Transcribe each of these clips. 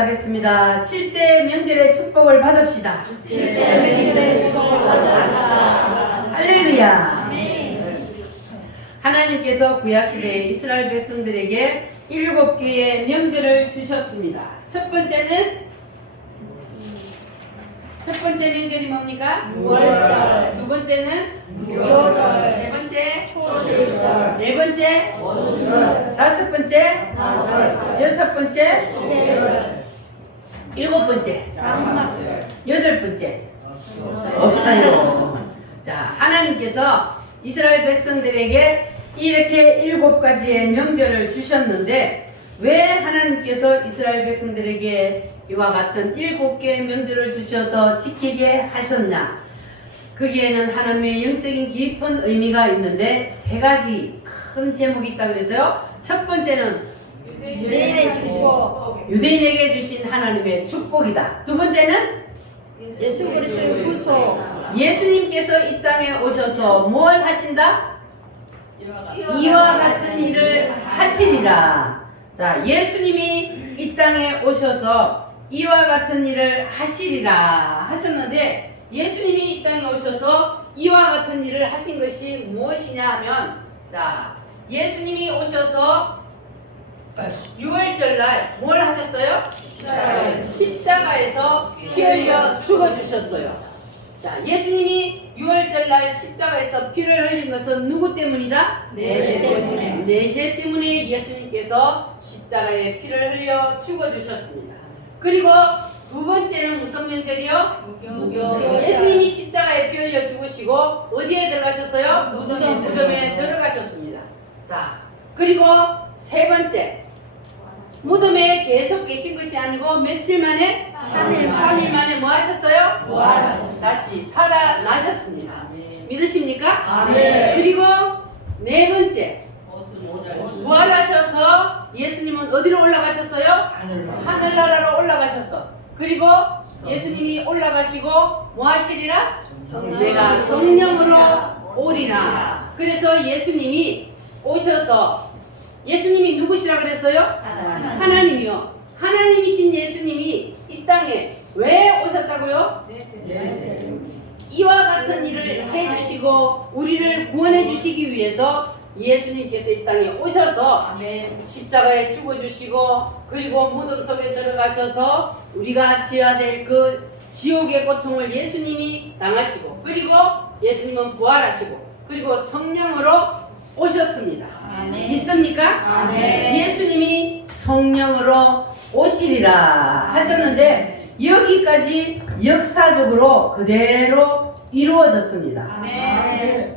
하겠습니다. 7대 명절의 축복을 받읍시다. 7대 명절의 축복을 받읍시다. 할렐루야. 하나님께서 구약시대에 이스라엘 백성들에게 7개의 명절을 주셨습니다. 첫 번째 명절이 뭡니까? 유월절. 두 번째는 무교절. 세 번째 초실절. 네 번째 원절. 다섯 번째 나절절. 여섯 번째 세절. 일곱 번째 장막절. 여덟 번째 없어요. 자, 하나님께서 이스라엘 백성들에게 이렇게 7가지의 명절을 주셨는데 왜 하나님께서 이스라엘 백성들에게 이와 같은 7개의 명절을 주셔서 지키게 하셨냐? 거기에는 하나님의 영적인 깊은 의미가 있는데 3가지 큰 제목이 있다 그래서요. 첫 번째는 유대인의 축복. 유대인에게 주신 하나님의 축복이다. 두 번째는 예수 그리스도의 구속. 예수님께서 이 땅에 오셔서 뭘 하신다? 이와 같은 일을 하시리라. 자, 예수님이 이 땅에 오셔서 이와 같은 일을 하시리라 하셨는데 예수님이 이 땅에 오셔서 이와 같은 일을 하신 것이 무엇이냐 하면, 자, 예수님이 오셔서 6월절 날 뭘 하셨어요? 십자가에서 피 흘려 죽어주셨어요. 자, 예수님이 6월절 날 십자가에서 피를 흘린 것은 누구 때문이다? 내 죄 때문에. 내 죄 때문에 예수님께서 십자가에 피를 흘려 죽어주셨습니다. 그리고 두 번째는 무슨 명절이요? 무교절. 예수님이 십자가에 피 흘려 죽으시고 어디에 들어가셨어요? 무덤에 들어가셨어요. 들어가셨습니다. 자, 그리고 세 번째, 무덤에 계속 계신 것이 아니고 며칠 만에? 3일 만에 뭐 하셨어요? 부활하셨습니다. 다시 살아나셨습니다. 믿으십니까? 아멘. 그리고 네 번째, 부활하셔서 예수님은 어디로 올라가셨어요? 하늘나라로 올라가셨어. 그리고 예수님이 올라가시고 뭐 하시리라? 내가 성령으로 오리라. 그래서 예수님이 오셔서, 예수님이 누구시라 그랬어요? 하나님이요. 하나님이신 예수님이 이 땅에 왜 오셨다고요? 이와 같은 일을 해주시고 우리를 구원해 주시기 위해서 예수님께서 이 땅에 오셔서 십자가에 죽어주시고 그리고 무덤 속에 들어가셔서 우리가 지어야 될 그 지옥의 고통을 예수님이 당하시고 그리고 예수님은 부활하시고 그리고 성령으로 오셨습니다. 믿습니까? 예수님이 성령으로 오시리라 하셨는데 여기까지 역사적으로 그대로 이루어졌습니다.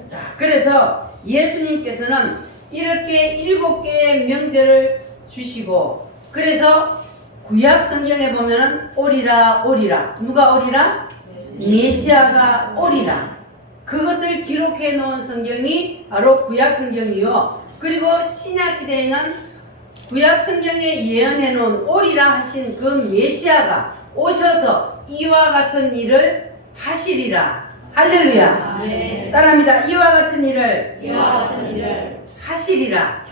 자, 그래서 예수님께서는 이렇게 7개의 명절을 주시고 그래서 구약 성경에 보면은 오리라 오리라, 누가 오리라? 메시아가 오리라. 그것을 기록해 놓은 성경이 바로 구약 성경이요. 그리고 신약 시대에는 구약 성경에 예언해 놓은 오리라 하신 그 메시아가 오셔서 이와 같은 일을 하시리라. 할렐루야. 따라합니다. 이와 같은 일을 하시리라.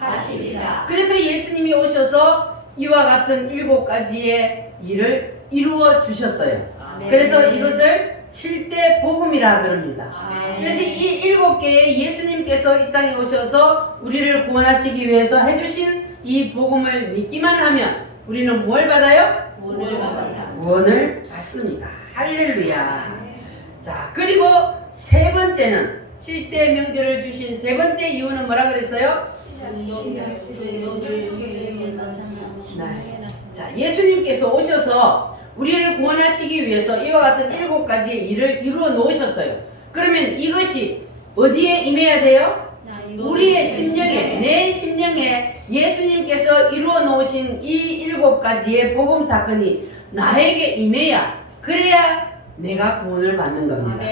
그래서 예수님이 오셔서 이와 같은 7가지의 일을 이루어 주셨어요. 그래서 이것을 7대 복음이라 그럽니다. 그래서 이 7개의 예수님께서 이 땅에 오셔서 우리를 구원하시기 위해서 해주신 이 복음을 믿기만 하면 우리는 뭘 받아요? 구원을 받습니다. 할렐루야. 자, 그리고 세 번째는 7대 명절을 주신 세 번째 이유는 뭐라 그랬어요? 네. 자, 예수님께서 오셔서 우리를 구원하시기 위해서 이와 같은 7가지의 일을 이루어 놓으셨어요. 그러면 이것이 어디에 임해야 돼요? 우리의 심령에, 내 심령에 예수님께서 이루어 놓으신 이 7가지의 복음 사건이 나에게 임해야, 그래야 내가 구원을 받는 겁니다.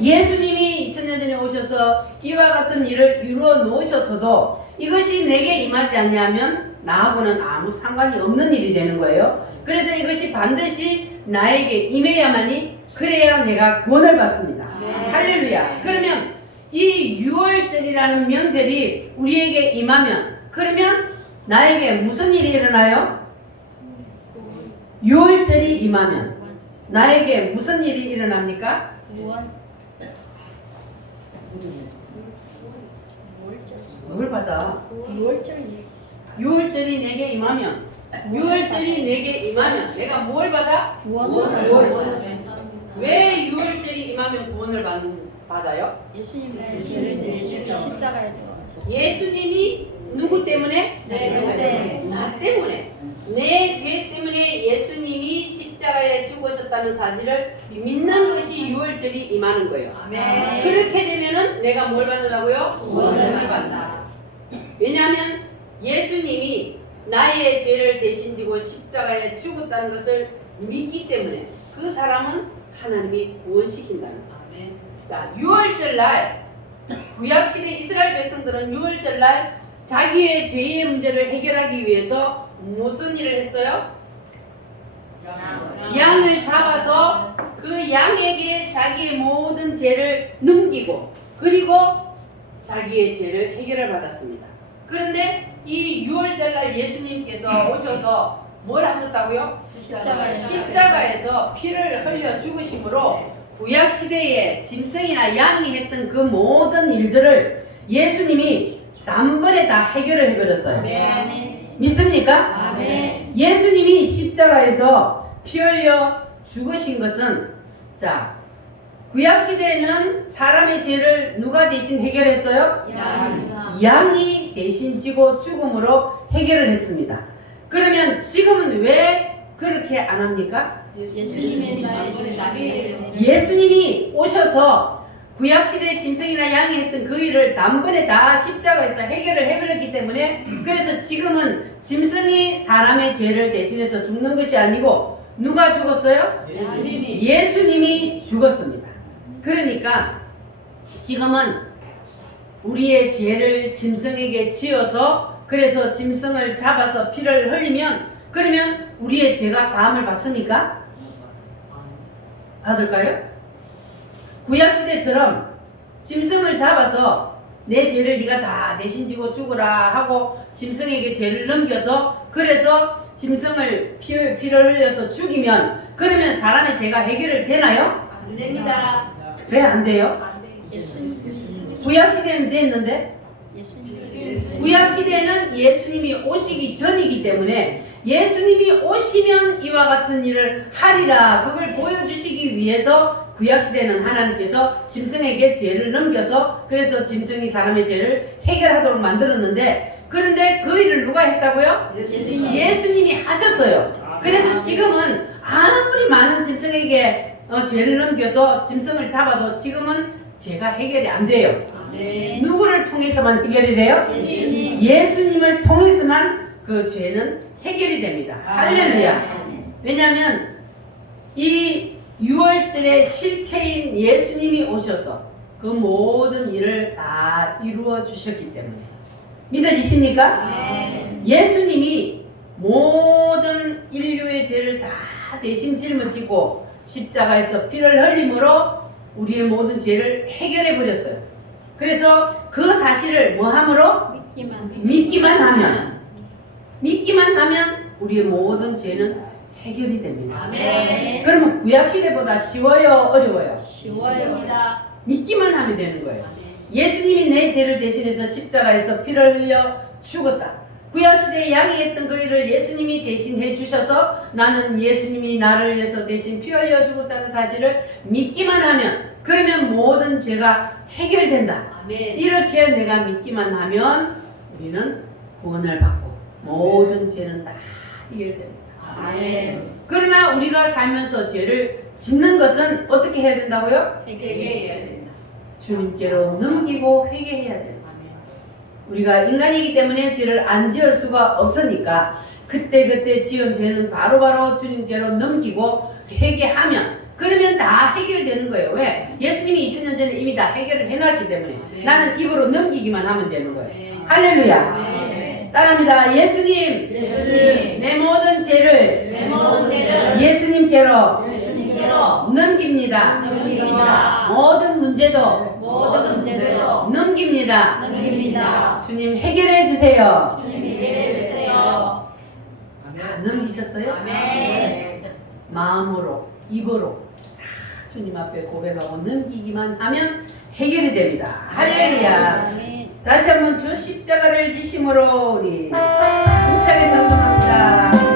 예수님이 2000년 전에 오셔서 이와 같은 일을 이루어 놓으셨어도 이것이 내게 임하지 않냐면 나하고는 아무 상관이 없는 일이 되는 거예요. 그래서 이것이 반드시 나에게 임해야만이 그래야 내가 구원을 받습니다. 할렐루야. 그러면 이 6월절이라는 명절이 우리에게 임하면 그러면 나에게 무슨 일이 일어나요? 유월절이 임하면 나에게 무슨 일이 일어납니까? 구원. 뭘 받아? 6월절. 유월절이 내게 임하면 유월절이 내게 임하면 내가 뭘 받아? 구원. 왜 유월절이 임하면 구원을 받아요? 예수님의 죄를 대신해서 십자가에 들어가셔. 예수님이 누구 때문에? 네. 나 때문에. 내 죄 때문에 예수님이 십자가에 죽으셨다는 사실을 믿는 것이 유월절이 임하는 거예요. 그렇게 되면은 내가 뭘 받는다고요? 구원을 받는다. 왜냐하면 예수님이 나의 죄를 대신 지고 십자가에 죽었다는 것을 믿기 때문에 그 사람은 하나님이 구원시킨다는 거예요. 자, 유월절 날 구약시대 이스라엘 백성들은 유월절 날 자기의 죄의 문제를 해결하기 위해서 무슨 일을 했어요? 양을 잡아서 그 양에게 자기의 모든 죄를 넘기고 그리고 자기의 죄를 해결을 받았습니다. 그런데 이 유월절날 예수님께서 오셔서 뭘 하셨다고요? 십자가에서 피를 흘려 죽으심으로 구약시대에 짐승이나 양이 했던 그 모든 일들을 예수님이 단번에 다 해결을 해버렸어요. 믿습니까? 아멘. 예수님이 십자가에서 피 흘려 죽으신 것은 자 구약시대에는 사람의 죄를 누가 대신 해결했어요? 양이 대신 지고 죽음으로 해결을 했습니다. 그러면 지금은 왜 그렇게 안 합니까? 예수님의 날이 예수님이 오셔서 구약시대 짐승이나 양이 했던 그 일을 단번에 다 십자가에서 해결을 해버렸기 때문에 그래서 지금은 짐승이 사람의 죄를 대신해서 죽는 것이 아니고 누가 죽었어요? 예수님이 죽었습니다. 그러니까 지금은 우리의 죄를 짐승에게 지어서 그래서 짐승을 잡아서 피를 흘리면 그러면 우리의 죄가 사함을 받습니까? 받을까요? 구약시대처럼 짐승을 잡아서 내 죄를 네가 다 대신 지고 죽으라 하고 짐승에게 죄를 넘겨서 그래서 짐승을 피를 흘려서 죽이면 그러면 사람의 죄가 해결이 되나요? 안 됩니다. 왜 안 돼요? 예수님. 구약시대는 됐는데 예수님. 구약시대는 예수님이 오시기 전이기 때문에 예수님이 오시면 이와 같은 일을 하리라 그걸 보여주시기 위해서 구약시대는 하나님께서 짐승에게 죄를 넘겨서 그래서 짐승이 사람의 죄를 해결하도록 만들었는데 그런데 그 일을 누가 했다고요? 예수님이 하셨어요. 그래서 지금은 아무리 많은 짐승에게 죄를 넘겨서 짐승을 잡아도 지금은 죄가 해결이 안 돼요. 누구를 통해서만 해결이 돼요? 예수님. 예수님을 통해서만 그 죄는 해결이 됩니다. 할렐루야. 왜냐하면 이 6월절의 실체인 예수님이 오셔서 그 모든 일을 다 이루어 주셨기 때문에 믿어지십니까? 예수님이 모든 인류의 죄를 다 대신 짊어지고 십자가에서 피를 흘림으로 우리의 모든 죄를 해결해 버렸어요. 그래서 그 사실을 뭐함으로? 믿기만 하면 우리의 모든 죄는 해결이 됩니다. 그러면 구약시대보다 쉬워요? 어려워요? 쉬워요. 믿기만 하면 되는 거예요. 예수님이 내 죄를 대신해서 십자가에서 피를 흘려 죽었다. 구약시대에 양이 했던 그 일을 예수님이 대신 해주셔서 나는 예수님이 나를 위해서 대신 피 흘려 죽었다는 사실을 믿기만 하면 그러면 모든 죄가 해결된다. 이렇게 내가 믿기만 하면 우리는 구원을 받고 모든 죄는 다 해결됩니다. 그러나 우리가 살면서 죄를 짓는 것은 어떻게 해야 된다고요? 주님께로 넘기고 회개해야 됩니다. 우리가 인간이기 때문에 죄를 안 지을 수가 없으니까 그때 지은 죄는 바로바로 주님께로 넘기고 회개하면 그러면 다 해결되는 거예요. 왜? 예수님이 2000년 전에 이미 다 해결을 해놨기 때문에 나는 입으로 넘기기만 하면 되는 거예요. 할렐루야. 따라합니다. 예수님, 내 모든 죄를 예수님께로 넘깁니다. 모든 문제도 넘깁니다. 주님 해결해 주세요. 다 넘기셨어요? 마음으로, 입으로 다 주님 앞에 고백하고 넘기기만 하면 해결이 됩니다. 할렐루야. 아멘. 다시 한번 주 십자가를 지심으로 우리 힘차게 찬송합니다.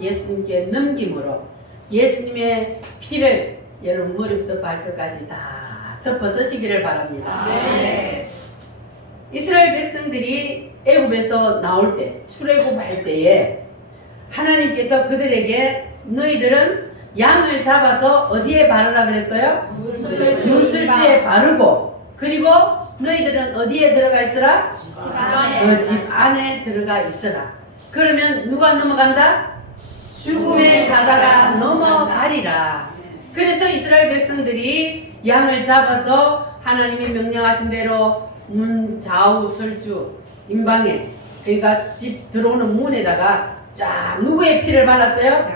예수님께 넘김으로 예수님의 피를 여러분 머리부터 발끝까지 다 덮어 쓰시기를 바랍니다. 네. 이스라엘 백성들이 애굽에서 나올 때, 출애굽할 때에 하나님께서 그들에게 너희들은 양을 잡아서 어디에 바르라 그랬어요? 문술지에 바르고, 그리고 너희들은 어디에 들어가 있으라? 그 집 안에 들어가 있으라. 그러면 누가 넘어간다? 죽음의 사자가 넘어가리라. 그래서 이스라엘 백성들이 양을 잡아서 하나님이 명령하신 대로 문 좌우 설주 임방에, 그러니까 집 들어오는 문에다가 쫙 누구의 피를 발랐어요?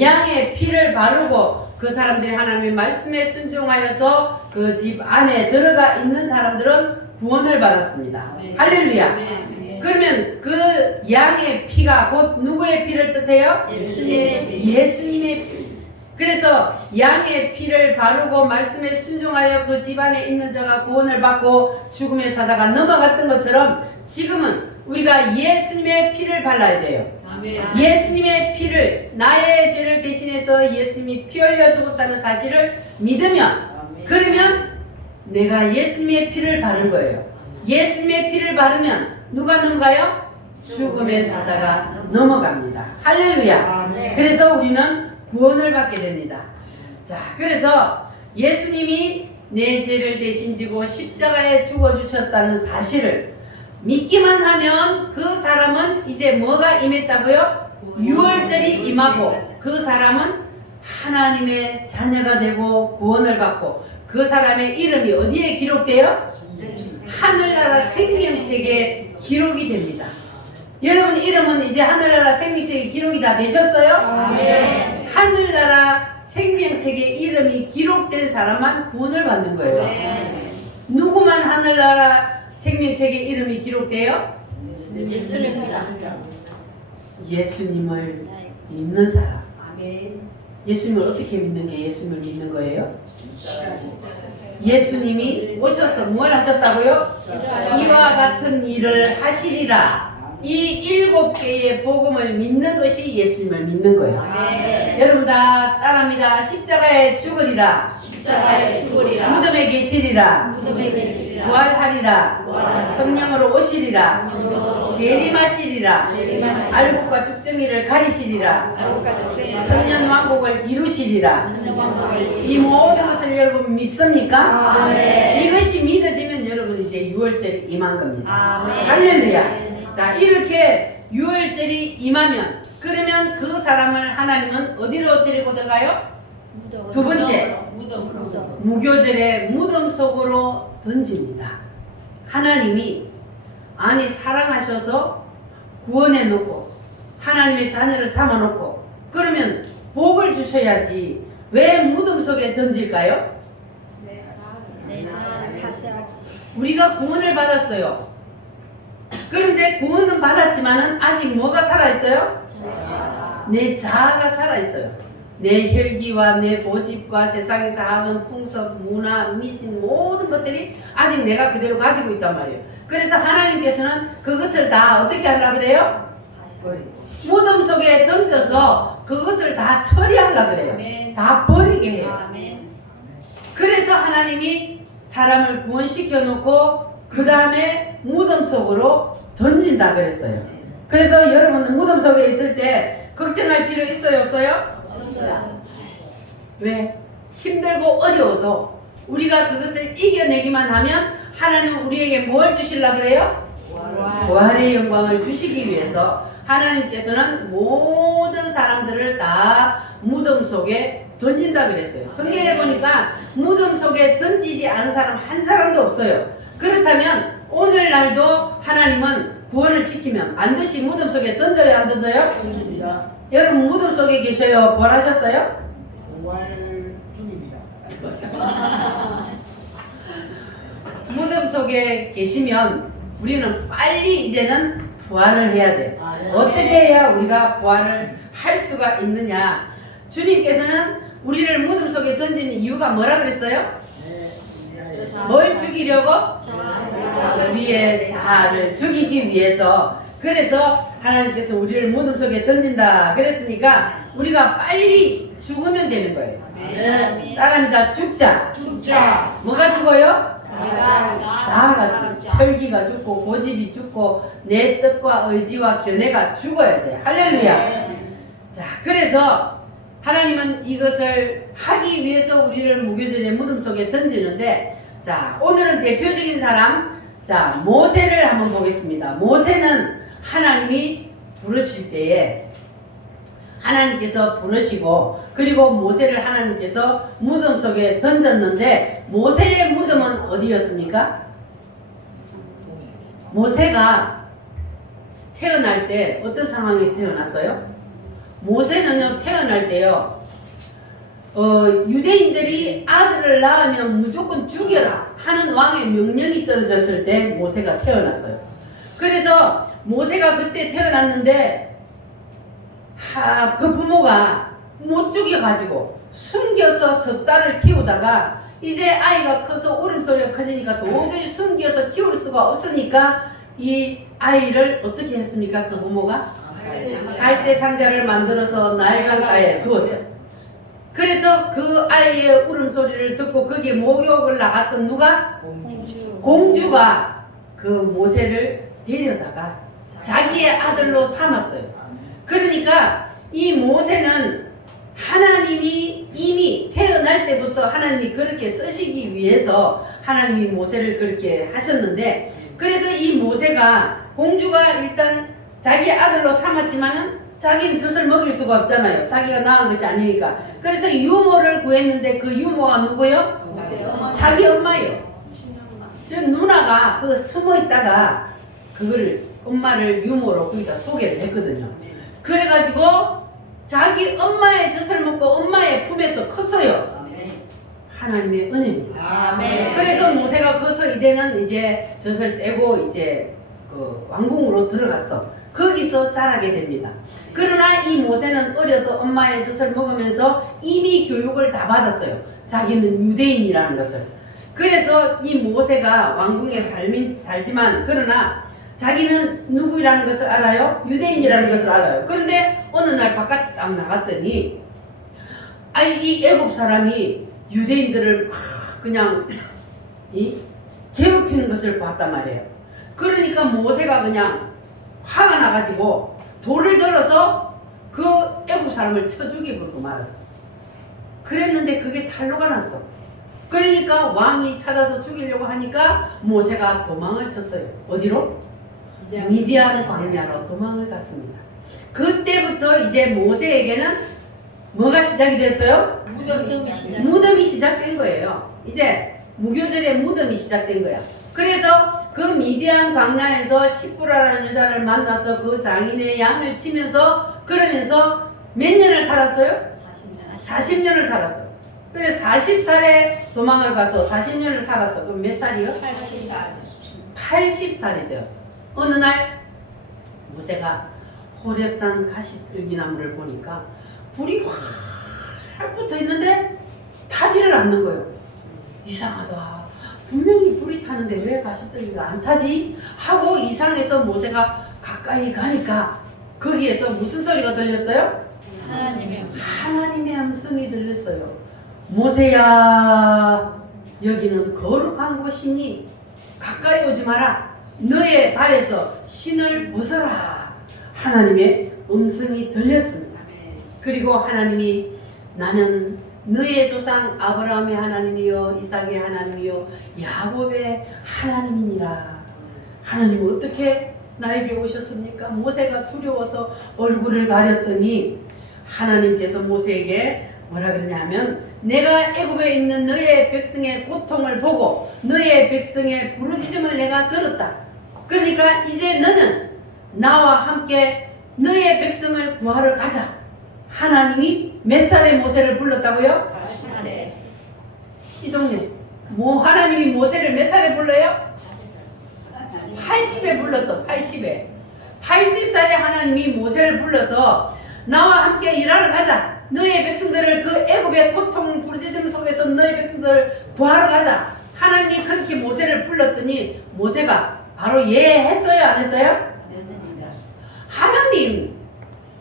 양의 피를 바르고 그 사람들이 하나님의 말씀에 순종하여서 그 집 안에 들어가 있는 사람들은 구원을 받았습니다. 네. 할렐루야. 네. 그러면 그 양의 피가 곧 누구의 피를 뜻해요? 예수님의 피. 그래서 양의 피를 바르고 말씀에 순종하여 그 집안에 있는 자가 구원을 받고 죽음의 사자가 넘어갔던 것처럼 지금은 우리가 예수님의 피를 발라야 돼요. 예수님의 피를, 나의 죄를 대신해서 예수님이 피 흘려 죽었다는 사실을 믿으면, 그러면 내가 예수님의 피를 바른 거예요. 예수님의 피를 바르면 누가 넘어가요? 죽음의 사자가 넘어갑니다. 할렐루야. 그래서 우리는 구원을 받게 됩니다. 자, 그래서 예수님이 내 죄를 대신 지고 십자가에 죽어주셨다는 사실을 믿기만 하면 그 사람은 이제 뭐가 임했다고요? 유월절이 임하고 그 사람은 하나님의 자녀가 되고 구원을 받고 그 사람의 이름이 어디에 기록돼요? 하늘나라 생명책에 기록이 됩니다. 여러분 이름은 이제 하늘나라 생명책에 기록이 다 되셨어요? 네. 하늘나라 생명책에 이름이 기록된 사람만 구원을 받는 거예요. 누구만 하늘나라 생명책에 이름이 기록돼요? 예수님입니다. 예수님을 믿는 사람. 아멘. 예수님을 어떻게 믿는 게 예수님을 믿는 거예요? 예수님이 오셔서 뭘 하셨다고요? 이와 같은 일을 하시리라. 이 7개의 복음을 믿는 것이 예수님을 믿는 거예요. 아멘. 여러분 다 따라합니다. 십자가에 죽으리라. 십자가에 죽으리라. 무덤에 계시리라. 무덤에 계시리라. 부활하리라. 부활하리라. 성령으로 오시리라. 성령으로 재림하시리라. 재림하시리라. 알곡과 죽정이를 가리시리라. 알곡과 죽정이를 천년 왕국을 이루시리라. 천년왕국을 이 모든 것을 여러분 믿습니까? 아멘. 이것이 믿어지면 여러분 이제 6월절이 임한 겁니다. 아멘. 할렐루야. 자, 이렇게 6월절이 임하면 그러면 그 사람을 하나님은 어디로 데리고 들어가요? 무덤. 두 번째, 무덤. 무교절에 무덤 속으로 던집니다. 하나님이 사랑하셔서 구원해 놓고 하나님의 자녀를 삼아 놓고 그러면 복을 주셔야지 왜 무덤 속에 던질까요? 내자 사사. 우리가 구원을 받았어요. 그런데 구원은 받았지만은 아직 뭐가 살아있어요? 내 자아가 살아있어요. 내 혈기와 내 고집과 세상에서 하는 풍습, 문화, 미신 모든 것들이 아직 내가 그대로 가지고 있단 말이에요. 그래서 하나님께서는 그것을 다 어떻게 하려고 그래요? 무덤 속에 던져서 그것을 다 처리하려고 그래요. 아멘. 다 버리게 해요. 아멘. 그래서 하나님이 사람을 구원시켜 놓고 그 다음에 무덤 속으로 던진다 그랬어요. 그래서 여러분은 무덤 속에 있을 때 걱정할 필요 있어요, 없어요? 없어요. 왜? 힘들고 어려워도 우리가 그것을 이겨내기만 하면 하나님은 우리에게 뭘 주시려고 그래요? 부활의 영광을 주시기 위해서 하나님께서는 모든 사람들을 다 무덤 속에 던진다 그랬어요. 성경에 보니까 무덤 속에 던지지 않은 사람 한 사람도 없어요. 그렇다면 오늘날도 하나님은 구원을 시키면 반드시 무덤 속에 던져요, 안 던져요? 여러분 무덤 속에 계셔요? 부활하셨어요? 부활 중입니다. 무덤 속에 계시면 우리는 빨리 이제는 부활을 해야 돼. 어떻게 해야 우리가 부활을 할 수가 있느냐? 주님께서는 우리를 무덤 속에 던지는 이유가 뭐라 그랬어요? 뭘 죽이려고? 우리의 자아를 죽이기 위해서. 그래서 하나님께서 우리를 무덤 속에 던진다 그랬으니까 우리가 빨리 죽으면 되는 거예요. 따라합니다. 죽자. 죽자. 뭐가 죽어요? 자아가 자아가 죽고 혈기가 죽고 고집이 죽고 내 뜻과 의지와 견해가 죽어야 돼. 할렐루야. 자, 그래서 하나님은 이것을 하기 위해서 우리를 무교절의 무덤 속에 던지는데, 자, 오늘은 대표적인 사람, 자, 모세를 한번 보겠습니다. 모세는 하나님이 부르실 때에 하나님께서 부르시고, 그리고 모세를 하나님께서 무덤 속에 던졌는데, 모세의 무덤은 어디였습니까? 모세가 태어날 때 어떤 상황에서 태어났어요? 모세는요, 태어날 때요, 유대인들이 아들을 낳으면 무조건 죽여라 하는 왕의 명령이 떨어졌을 때 모세가 태어났어요. 그래서 모세가 그때 태어났는데, 그 부모가 못 죽여가지고 숨겨서 석 달을 키우다가 이제 아이가 커서 울음소리가 커지니까 도저히 숨겨서 키울 수가 없으니까 이 아이를 어떻게 했습니까? 그 부모가 갈대 상자를 만들어서 나일강가에 두었어요. 그래서 그 아이의 울음소리를 듣고 거기에 목욕을 나갔던 누가? 공주가 그 모세를 데려다가 자기의 아들로 삼았어요. 그러니까 이 모세는 하나님이 이미 태어날 때부터 하나님이 그렇게 쓰시기 위해서 하나님이 모세를 그렇게 하셨는데, 그래서 이 모세가 공주가 일단 자기 아들로 삼았지만은 자기는 젖을 먹일 수가 없잖아요. 자기가 낳은 것이 아니니까. 그래서 유모를 구했는데 그 유모가 누구요? 자기 엄마예요. 저 누나가 그 숨어 있다가 그거를 엄마를 유모로 거기다 소개를 했거든요. 그래가지고 자기 엄마의 젖을 먹고 엄마의 품에서 컸어요. 하나님의 은혜입니다. 아멘. 그래서 모세가 거기서 이제 젖을 떼고 이제 그 왕궁으로 들어갔어. 거기서 자라게 됩니다. 그러나 이 모세는 어려서 엄마의 젖을 먹으면서 이미 교육을 다 받았어요. 자기는 유대인이라는 것을. 그래서 이 모세가 왕궁에 살지만 그러나 자기는 누구라는 것을 알아요? 유대인이라는 것을 알아요. 그런데 어느 날 바깥에 딱 나갔더니 이 애굽 사람이 유대인들을 막 그냥 괴롭히는 것을 봤단 말이에요. 그러니까 모세가 그냥 화가 나가지고 돌을 들어서 그 애굽 사람을 쳐 죽여버리고 말았어. 그랬는데 그게 탄로가 났어. 그러니까 왕이 찾아서 죽이려고 하니까 모세가 도망을 쳤어요. 어디로? 미디안 광야로 도망을 갔습니다. 그때부터 이제 모세에게는 뭐가 시작이 됐어요? 무덤이 시작된 거예요. 이제 무교절의 무덤이 시작된 거야. 그래서 그 미디안 광야에서 시프라라는 여자를 만나서 그 장인의 양을 치면서 그러면서 몇 년을 살았어요? 40년을 살았어요. 그래서 40살에 도망을 가서 40년을 살았어. 그럼 몇 살이요? 80살이 되었어. 어느 날 모세가 호렙산 가시들기나무를 보니까 불이 확 붙어 있는데 타지를 않는 거예요. 이상하다. 분명히 불이 타는데 왜 가시들기가 안 타지? 하고 이상해서 모세가 가까이 가니까 거기에서 무슨 소리가 들렸어요? 하나님의 음성이 들렸어요. 모세야, 여기는 거룩한 곳이니 가까이 오지 마라. 너의 발에서 신을 벗어라. 하나님의 음성이 들렸습니다. 그리고 하나님이 나는 너의 조상 아브라함의 하나님이요 이삭의 하나님이요 야곱의 하나님이니라. 하나님 어떻게 나에게 오셨습니까? 모세가 두려워서 얼굴을 가렸더니 하나님께서 모세에게 뭐라 그러냐면 내가 애굽에 있는 너의 백성의 고통을 보고 너의 백성의 부르짖음을 내가 들었다. 그러니까 이제 너는 나와 함께 너의 백성을 구하러 가자. 하나님이 몇 살에 모세를 불렀다고요? 80세. 이동님, 하나님이 모세를 몇 살에 불러요? 80에 불렀어. 80에 80살에 하나님이 모세를 불러서 나와 함께 일하러 가자. 너의 백성들을 그 애굽의 고통 부르짖음 속에서 너의 백성들을 구하러 가자. 하나님이 그렇게 모세를 불렀더니 모세가 바로 예 했어요? 안 했어요? 하나님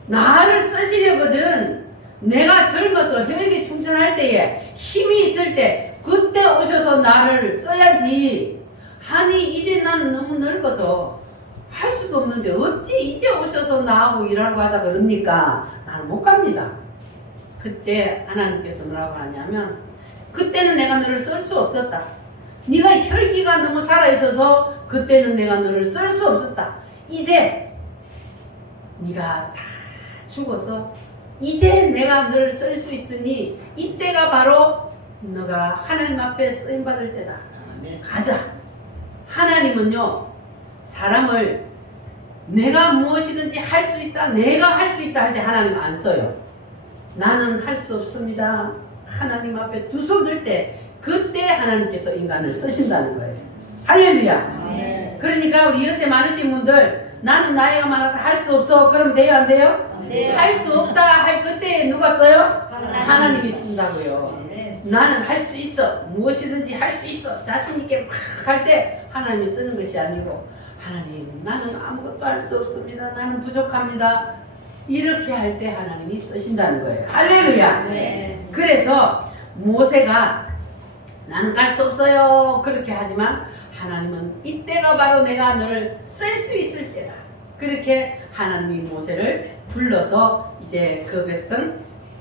나를 쓰시려거든. 내가 젊어서 혈기 충천할 때에 힘이 있을 때 그때 오셔서 나를 써야지. 아니 이제 나는 너무 늙어서 할 수도 없는데 어찌 이제 오셔서 나하고 일하러 가자 그럽니까? 나는 못 갑니다. 그때 하나님께서 뭐라고 하냐면 그때는 내가 너를 쓸 수 없었다. 네가 혈기가 너무 살아있어서 그때는 내가 너를 쓸 수 없었다. 이제 네가 다 죽어서 이제 내가 너를 쓸 수 있으니 이때가 바로 너가 하나님 앞에 쓰임받을 때다. 가자. 하나님은요 사람을 내가 무엇이든지 할 수 있다, 내가 할 수 있다 할 때 하나님 안 써요. 나는 할 수 없습니다. 하나님 앞에 두 손 들 때 그때 하나님께서 인간을 쓰신다는 거예요. 할렐루야. 네. 그러니까 우리 연세 많으신 분들 나는 나이가 많아서 할 수 없어. 그럼 돼요 안 돼요? 네. 할 수 없다 할 그때 누가 써요? 하나님. 하나님이 쓴다고요. 나는 할 수 있어. 무엇이든지 할 수 있어. 자신 있게 막 할 때 하나님이 쓰는 것이 아니고 하나님 나는 아무것도 할 수 없습니다. 나는 부족합니다. 이렇게 할 때 하나님이 쓰신다는 거예요. 할렐루야. 네. 그래서 모세가 나는 갈 수 없어요 그렇게 하지만 하나님은 이때가 바로 내가 너를 쓸 수 있을 때다. 그렇게 하나님이 모세를 불러서 이제 그 백성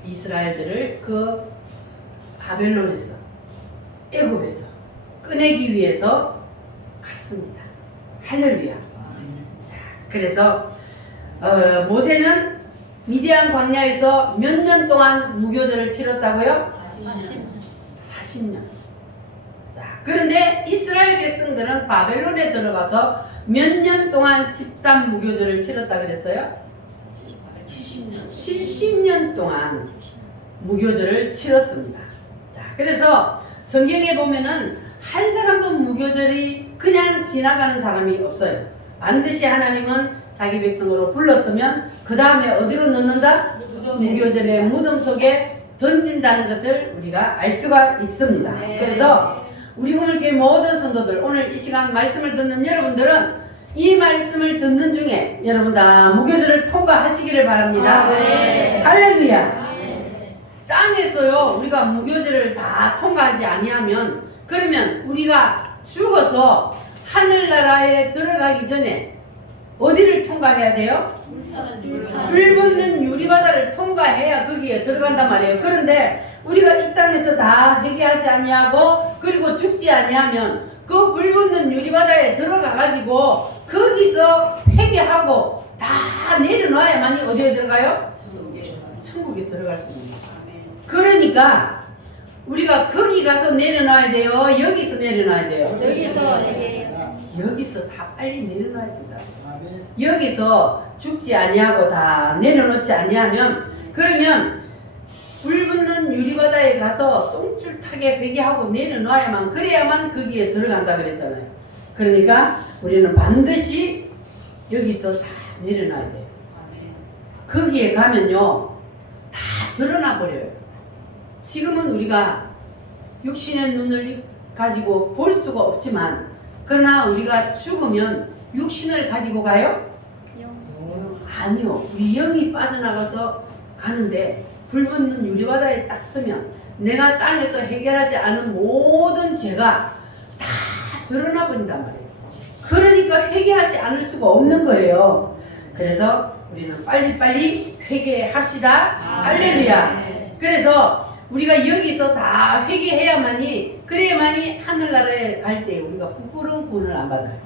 이스라엘들을 그 바벨론에서 애굽에서 꺼내기 위해서 갔습니다. 할렐루야. 자, 그래서 모세는 미디안 광야에서 몇 년 동안 무교절을 치렀다고요? 40년. 자, 그런데 이스라엘 백성들은 바벨론에 들어가서 몇 년 동안 집단 무교절을 치렀다 그랬어요? 70년 동안 무교절을 치렀습니다. 자, 그래서 성경에 보면은 한 사람도 무교절이 그냥 지나가는 사람이 없어요. 반드시 하나님은 자기 백성으로 불렀으면 그 다음에 어디로 넣는다? 무교절의 무덤 속에 던진다는 것을 우리가 알 수가 있습니다. 네. 그래서 우리 오늘교회 모든 성도들, 오늘 이 시간 말씀을 듣는 여러분들은 이 말씀을 듣는 중에 여러분 다 무교절을 통과하시기를 바랍니다. 네. 할렐루야. 땅에서요 우리가 무교절을 다 통과하지 아니하면 그러면 우리가 죽어서 하늘나라에 들어가기 전에 어디를 통과해야 돼요? 불 붙는 유리바다를 통과해야 거기에 들어간단 말이에요. 그런데 우리가 이 땅에서 다 회개하지 아니하고 그리고 죽지 아니하면 그 불 붙는 유리바다에 들어가 가지고 거기서 회개하고 다 내려놔야만이 어디에 들어가요? 천국에 들어갈 수 있는 거예요. 그러니까 우리가 거기 가서 내려놔야 돼요? 여기서 내려놔야 돼요? 여기서 얘기해요. 여기서 다 빨리 내려놔야 된다. 아멘. 여기서 죽지 아니하고 다 내려놓지 아니하면 그러면 불 붙는 유리바다에 가서 똥줄타게 회개하고 내려놔야만 그래야만 거기에 들어간다 그랬잖아요. 그러니까 우리는 반드시 여기서 다 내려놔야 돼요. 거기에 가면요 다 드러나 버려요. 지금은 우리가 육신의 눈을 가지고 볼 수가 없지만 그러나 우리가 죽으면 육신을 가지고 가요? 아니요. 우리 영이 빠져나가서 가는데 불 붙는 유리바다에 딱 서면 내가 땅에서 해결하지 않은 모든 죄가 다 드러나 버린단 말이에요. 그러니까 회개하지 않을 수가 없는 거예요. 그래서 우리는 빨리빨리 회개합시다. 할렐루야. 그래서 우리가 여기서 다 회개해야만이 그래야만이 하늘나라에 갈 때 우리가 부끄러운 구원을 안 받아요.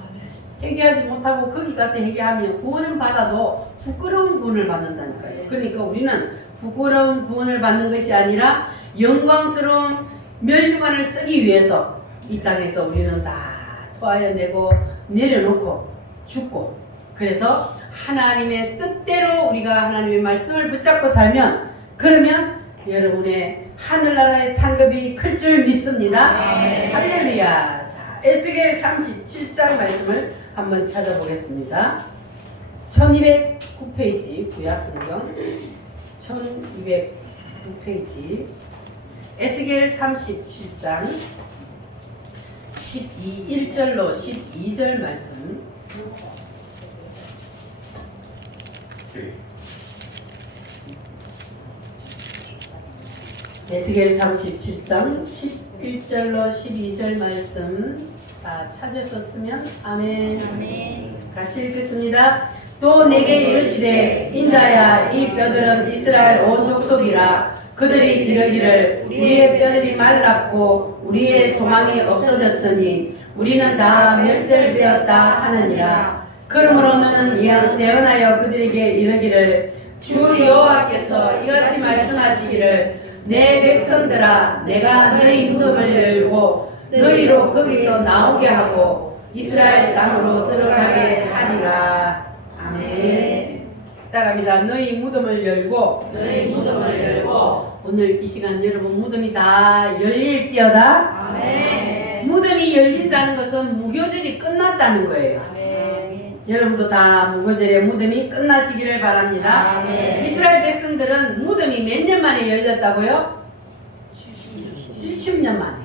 회개하지 못하고 거기 가서 회개하면 구원을 받아도 부끄러운 구원을 받는다니까요. 그러니까 우리는 부끄러운 구원을 받는 것이 아니라 영광스러운 멸류관을 쓰기 위해서 이 땅에서 우리는 다 토하여내고 내려놓고 죽고 그래서 하나님의 뜻대로 우리가 하나님의 말씀을 붙잡고 살면 그러면 여러분의 하늘나라의 상급이 클 줄 믿습니다. 할렐루야. 자, 에스겔 37장 말씀을 한번 찾아보겠습니다. 1209페이지 구약성경 1209페이지 에스겔 37장 1절로 12절 말씀 에스겔 37장 11절로 12절 말씀 다 찾으셨으면 아멘. 아멘. 같이 읽겠습니다. 또 내게 이르시되 인자야 이 뼈들은 이스라엘 온 족속이라 그들이 이르기를 우리의 뼈들이 말랐고 우리의 소망이 없어졌으니 우리는 다 멸절되었다 하느니라. 그러므로 너는 대언하여 그들에게 이르기를 주 여호와께서 이같이 말씀하시기를 내 백성들아 내가 너희 무덤을 열고 너희로 거기서 나오게 하고 이스라엘 땅으로 들어가게 하리라. 아멘. 따라합니다. 너희 무덤을 열고 오늘 이 시간 여러분 무덤이 다 열릴지어다. 아멘. 무덤이 열린다는 것은 무교절이 끝났다는 거예요. 아멘. 여러분도 다 무교절의 무덤이 끝나시기를 바랍니다. 아멘. 이스라엘 백성들은 무덤이 몇 년 만에 열렸다고요? 70년 만에.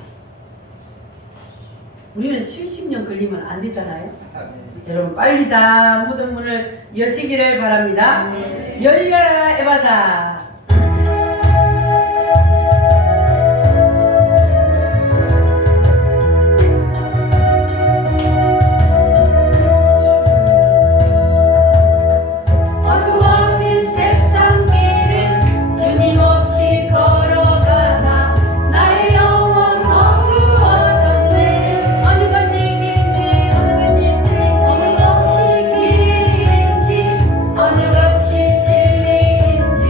우리는 70년 걸리면 안 되잖아요. 여러분 빨리 다 무덤 문을 여시기를 바랍니다. 열려라 에바다. 어두워진 세상길을 주님 없이 걸어가다 나의 영혼 어두워졌네. 어느 것이 길인지 어느 것이 진리인지 어느 것이 길인지 어느 것이 진리인지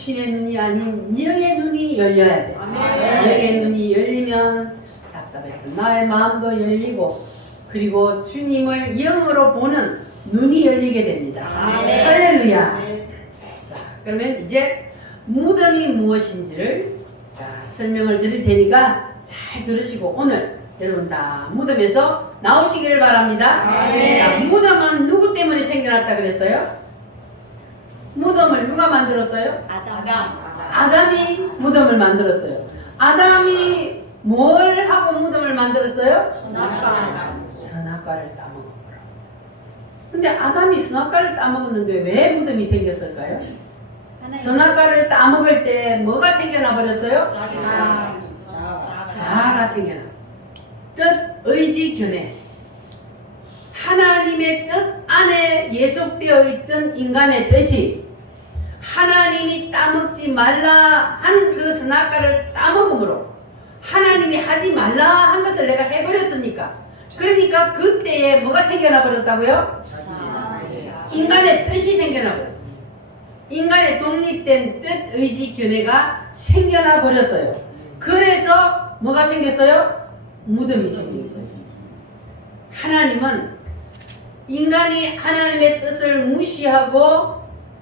육신의 눈이 아닌 영의 눈이 열려야 돼. 영의 눈이 열리면 답답했던 나의 마음도 열리고 그리고 주님을 영으로 보는 눈이 열리게 됩니다. 아멘. 할렐루야. 자, 그러면 이제 무덤이 무엇인지를 설명을 드릴 테니까 잘 들으시고 오늘 여러분 다 무덤에서 나오시기를 바랍니다. 아멘. 자, 무덤은 누구 때문에 생겨났다 그랬어요? 무덤을 누가 만들었어요? 아담. 아담이 무덤을 만들었어요. 아담이 뭘 하고 무덤을 만들었어요? 선악과를 따먹었구나. 근데 아담이 선악과를 따먹었는데 왜 무덤이 생겼을까요? 선악과를 따먹을 때 뭐가 생겨나 버렸어요? 자아가 생겨나. 뜻, 의지, 견해. 하나님의 뜻 안에 예속되어 있던 인간의 뜻이 하나님이 따먹지 말라 한 그 선악과를 따먹음으로 하나님이 하지 말라 한 것을 내가 해버렸으니까 그러니까 그때에 뭐가 생겨나 버렸다고요? 인간의 뜻이 생겨나 버렸어요. 인간의 독립된 뜻, 의지, 견해가 생겨나 버렸어요. 그래서 뭐가 생겼어요? 무덤이 생겼어요. 하나님은 인간이 하나님의 뜻을 무시하고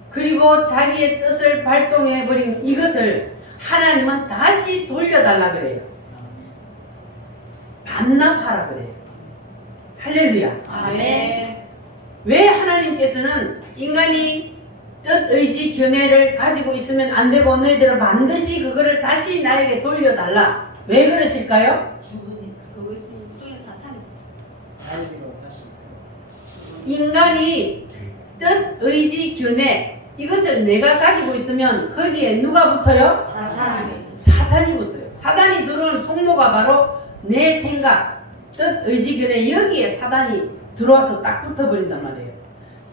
그리고 자기의 뜻을 발동해버린 이것을 하나님은 다시 돌려달라 그래요. 반납하라 그래요. 할렐루야. 아멘. 왜 하나님께서는 인간이 뜻, 의지, 견해를 가지고 있으면 안 되고 너희들은 반드시 그거를 다시 나에게 돌려달라. 왜 그러실까요? 아이디로 다시. 인간이 뜻, 의지, 견해 이것을 내가 가지고 있으면 거기에 누가 붙어요? 사탄이 붙어요. 사단이 들어오는 통로가 바로 내 생각, 뜻, 의지, 견해 여기에 사단이 들어와서 딱 붙어버린단 말이에요.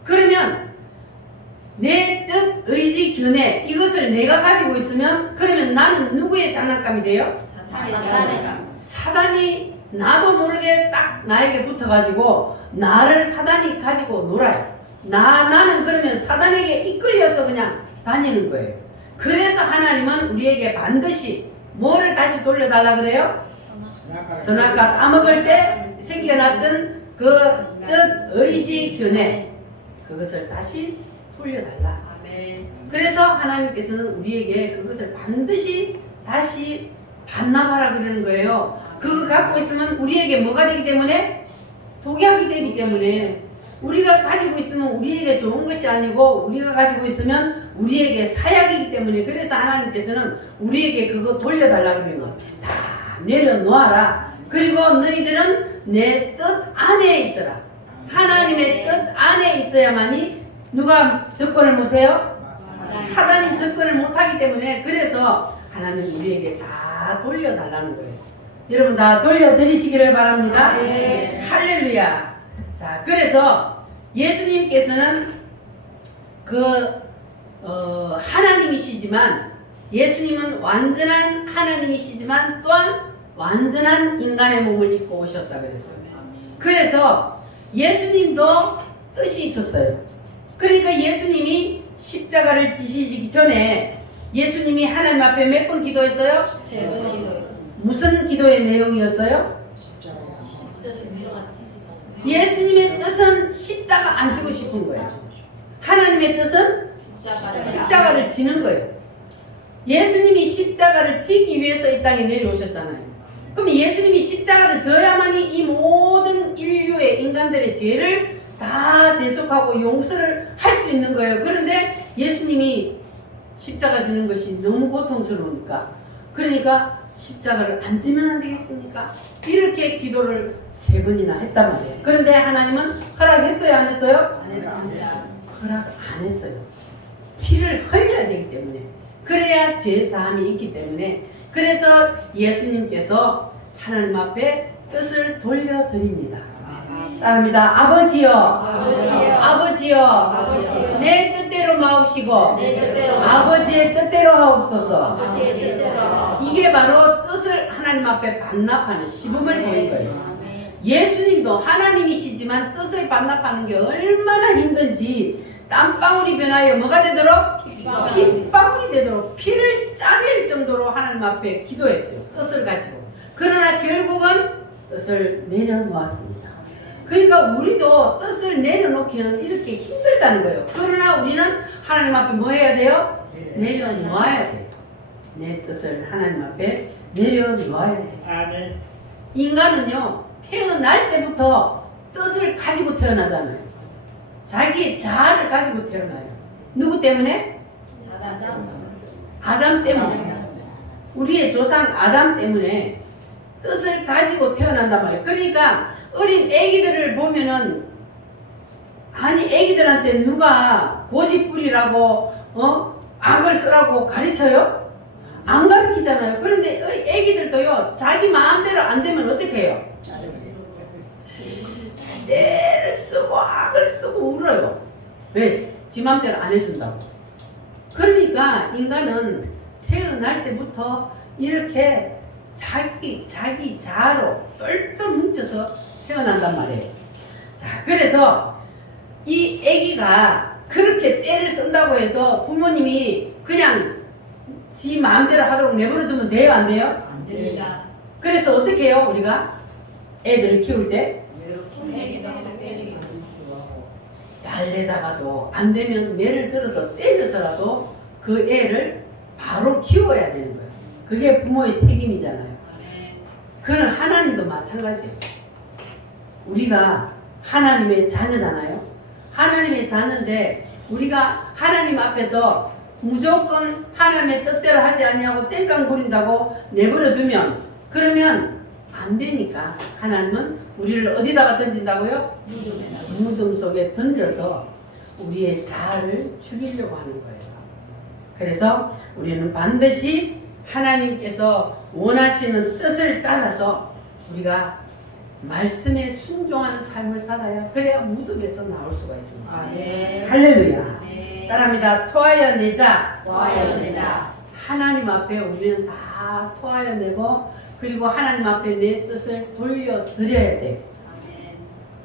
그러면 내 뜻, 의지, 견해 이것을 내가 가지고 있으면 그러면 나는 누구의 장난감이 돼요? 사단이 나도 모르게 딱 나에게 붙어가지고 나를 사단이 가지고 놀아요. 나는 그러면 사단에게 이끌려서 그냥 다니는 거예요. 그래서 하나님은 우리에게 반드시 뭐를 다시 돌려달라 그래요? 선악과 따먹을 때 생겨났던 그 뜻, 의지, 견해 그것을 다시 돌려달라. 그래서 하나님께서는 우리에게 그것을 반드시 다시 반납하라 그러는 거예요. 그거 갖고 있으면 우리에게 뭐가 되기 때문에? 독약이 되기 때문에 우리가 가지고 있으면 우리에게 좋은 것이 아니고 우리가 가지고 있으면 우리에게 사약이기 때문에 그래서 하나님께서는 우리에게 그거 돌려달라 그러는 거예요. 다 내려놓아라. 그리고 너희들은 내 뜻 안에 있어라. 하나님의 뜻 안에 있어야만이 누가 접근을 못해요? 사단이 접근을 못하기 때문에 그래서 하나님 우리에게 다 돌려달라는 거예요. 여러분 다 돌려드리시기를 바랍니다. 할렐루야. 자, 그래서 예수님께서는 하나님이시지만 예수님은 완전한 하나님이시지만 또한 완전한 인간의 몸을 입고 오셨다 그랬어요. 그래서 예수님도 뜻이 있었어요. 그러니까 예수님이 십자가를 지시기 전에 예수님이 하나님 앞에 몇 번 기도했어요? 3번. 무슨 기도의 내용이었어요? 예수님의 뜻은 십자가 안 지고 싶은 거예요. 하나님의 뜻은 십자가를 지는 거예요. 예수님이 십자가를 지기 위해서 이 땅에 내려오셨잖아요. 그럼 예수님이 십자가를 져야만이 이 모든 인류의 인간들의 죄를 다 대속하고 용서를 할 수 있는 거예요. 그런데 예수님이 십자가 지는 것이 너무 고통스러우니까 그러니까 십자가를 안 지면 안 되겠습니까? 이렇게 기도를 3번이나 했단 말이에요. 그런데 하나님은 허락했어요? 안 했어요? 안 했습니다. 허락 안 했어요. 피를 흘려야 되기 때문에 그래야 죄사함이 있기 때문에 그래서 예수님께서 하나님 앞에 뜻을 돌려드립니다. 따릅니다. 아버지여, 아버지여, 내 뜻대로 마옵시고 아버지의 뜻대로 하옵소서. 이게 바로 뜻을 하나님 앞에 반납하는 시범을 보인 거예요. 예수님도 하나님이시지만 뜻을 반납하는 게 얼마나 힘든지 땀방울이 변하여 뭐가 되도록? 핏방울이 되도록 피를 짜낼 정도로 하나님 앞에 기도했어요. 뜻을 가지고. 그러나 결국은 뜻을 내려놓았습니다. 그러니까 우리도 뜻을 내려놓기는 이렇게 힘들다는 거예요. 그러나 우리는 하나님 앞에 뭐 해야 돼요? 내려놓아야 돼요. 내 뜻을 하나님 앞에 내려놓아야 돼요. 아멘. 인간은요, 태어날 때부터 뜻을 가지고 태어나잖아요. 자기 자아를 가지고 태어나요. 누구 때문에? 아담 때문에. 우리의 조상 아담 때문에 뜻을 가지고 태어난단 말이에요. 그러니까 어린 애기들을 보면은, 아니 애기들한테 누가 고집부리라고 악을 쓰라고 가르쳐요? 안 가르치잖아요. 그런데 애기들도요, 자기 마음대로 안 되면 어떻게 해요? 때를 쓰고 악을 쓰고 울어요. 왜? 지 마음대로 안 해준다고. 그러니까 인간은 태어날 때부터 이렇게 자기 자아로 똘똘 뭉쳐서 태어난단 말이에요. 자, 그래서 이 아기가 그렇게 때를 쓴다고 해서 부모님이 그냥 지 마음대로 하도록 내버려두면 돼요, 안 돼요? 안 됩니다. 그래서 어떻게 해요, 우리가? 애들을 키울 때? 달래다가도 안 되면 매를 들어서 때려서라도 그 애를 바로 키워야 되는 거예요. 그게 부모의 책임이잖아요. 그런 하나님도 마찬가지예요. 우리가 하나님의 자녀잖아요. 하나님의 자녀인데 우리가 하나님 앞에서 무조건 하나님의 뜻대로 하지 아니하고 땡깡 부린다고 내버려 두면, 그러면 안 되니까 하나님은 우리를 어디다가 던진다고요? 무덤 속에 던져서 우리의 자아를 죽이려고 하는 거예요. 그래서 우리는 반드시 하나님께서 원하시는 뜻을 따라서 우리가 말씀에 순종하는 삶을 살아야, 그래야 무덤에서 나올 수가 있습니다. 아멘. 할렐루야. 네. 따라합니다. 토하여 내자. 토하여 내자. 하나님 앞에 우리는 다 토하여 내고, 그리고 하나님 앞에 내 뜻을 돌려드려야 돼.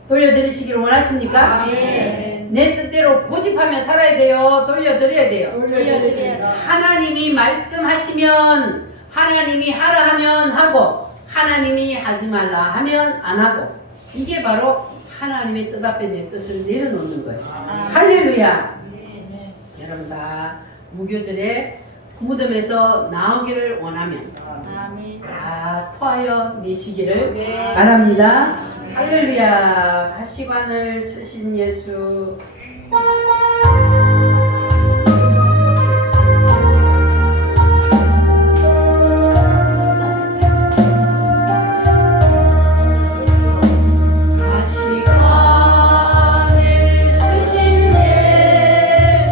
돌려드리시기를 원하십니까? 아멘. 내 뜻대로 고집하며 살아야 돼요. 돌려드려야 돼요. 돌려드려야 하나님이 말씀하시면, 하나님이 하라 하면 하고, 하나님이 하지 말라 하면 안 하고, 이게 바로 하나님의 뜻 앞에 내 뜻을 내려놓는 거예요. 할렐루야. 여러분 다 무교절에 무덤에서 나오기를 원하면 아멘. 다 토하여 내시기를 네. 바랍니다. 할렐루야. 가시관을 쓰신 예수. 가시관을 쓰신 예수,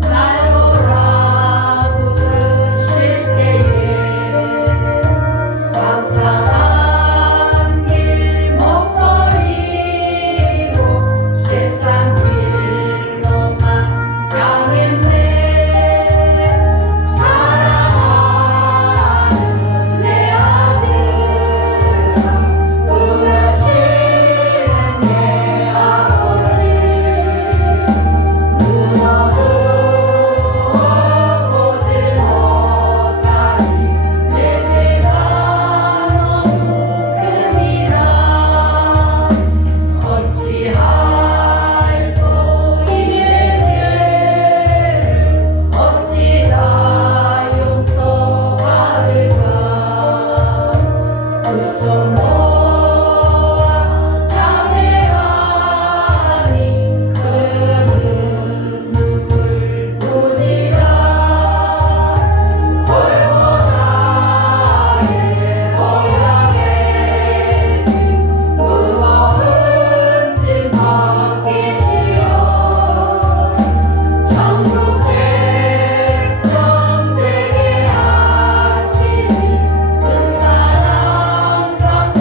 나로라 부르실 때에 방탕한 길 못 버리고 세상 길로만 향했네. 사랑하는 내 아들아, 부르시는 내 아버지, 눈어도 보지 못하니 내세가 너무 큼이라. 어찌할꼬 이의 죄를 어찌 다 용서하리까. 두 손 모아 참회하니 그는 눈물뿐이라. 골고다의 언약에 무거운 짐 벗기시어 천국 백성 되게 하시니 그 사랑 갚으시오.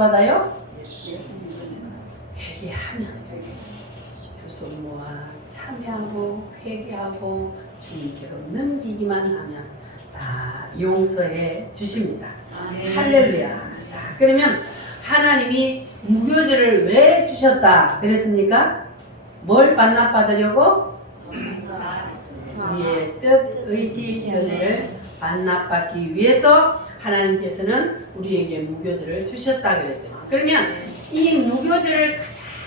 받아요? 예수. 회개하면 두 손 모아 참여하고 회개하고 주님께로 넘기기만 하면 다 용서해 주십니다. 할렐루야. 자, 그러면 하나님이 무교제를 왜 주셨다 그랬습니까? 뭘 반납받으려고? 우리의 뜻, 의지, 견해를 반납받기 위해서 하나님께서는 우리에게 무교제를 주셨다 그랬어요. 그러면 이 무교제를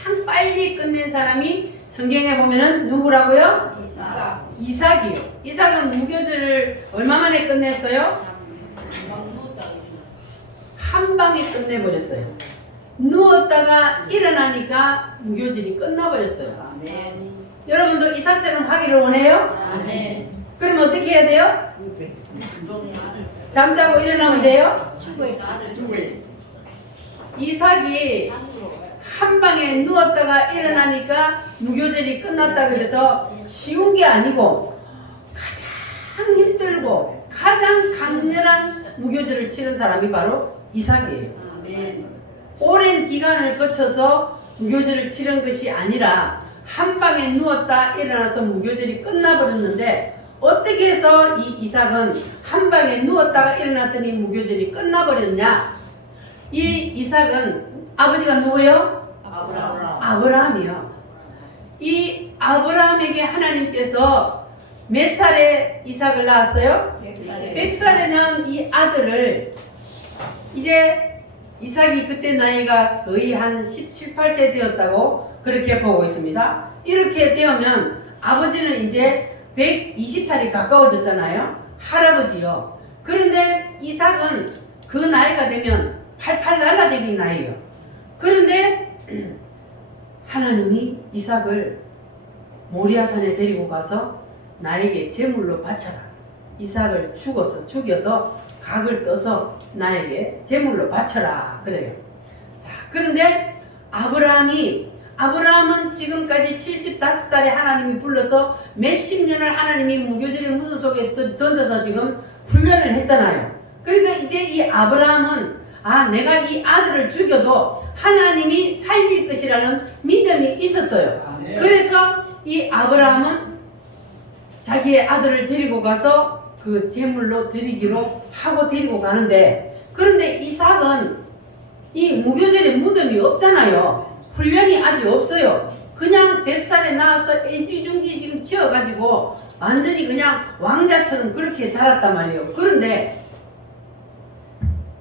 가장 빨리 끝낸 사람이 성경에 보면은 누구라고요? 이삭이요. 이삭은 무교제를 얼마 만에 끝냈어요? 한 방에 끝내버렸어요. 누웠다가 일어나니까 무교절이 끝나버렸어요. 여러분도 이삭처럼 하기를 원해요? 그럼 어떻게 해야 돼요? 잠자고 일어나면 돼요? 이삭이 한 방에 누웠다가 일어나니까 무교절이 끝났다 그래서 쉬운 게 아니고 가장 힘들고 가장 강렬한 무교절을 치른 사람이 바로 이삭이에요. 오랜 기간을 거쳐서 무교절을 치른 것이 아니라 한 방에 누웠다 일어나서 무교절이 끝나버렸는데 어떻게 해서 이 이삭은 한 방에 누웠다가 일어났더니 무교절이 끝나버렸냐? 이 이삭은 아버지가 누구예요? 아브라함이요. 이 아브라함에게 하나님께서 몇 살에 이삭을 낳았어요? 100살에 낳은 이 아들을 이제 이삭이 그때 나이가 거의 한 17, 18세 되었다고 그렇게 보고 있습니다. 이렇게 되면 아버지는 이제 120살이 가까워졌잖아요. 할아버지요. 그런데 이삭은 그 나이가 되면 팔팔 날라다닐 나이에요. 그런데 하나님이 이삭을 모리아산에 데리고 가서 나에게 제물로 바쳐라. 이삭을 죽여서 각을 떠서 나에게 제물로 바쳐라. 그래요. 자, 그런데 아브라함은 지금까지 75살에 하나님이 불러서 몇십 년을 하나님이 무교절의 무슨 속에 던져서 지금 훈련을 했잖아요. 그러니까 이제 이 아브라함은 내가 이 아들을 죽여도 하나님이 살릴 것이라는 믿음이 있었어요. 그래서 이 아브라함은 자기의 아들을 데리고 가서 그 제물로 드리기로 하고 데리고 가는데, 그런데 이삭은 이 무교절에 무덤이 없잖아요. 훈련이 아직 없어요. 그냥 100살에 나와서 애지중지 지금 키워가지고 완전히 그냥 왕자처럼 그렇게 자랐단 말이에요. 그런데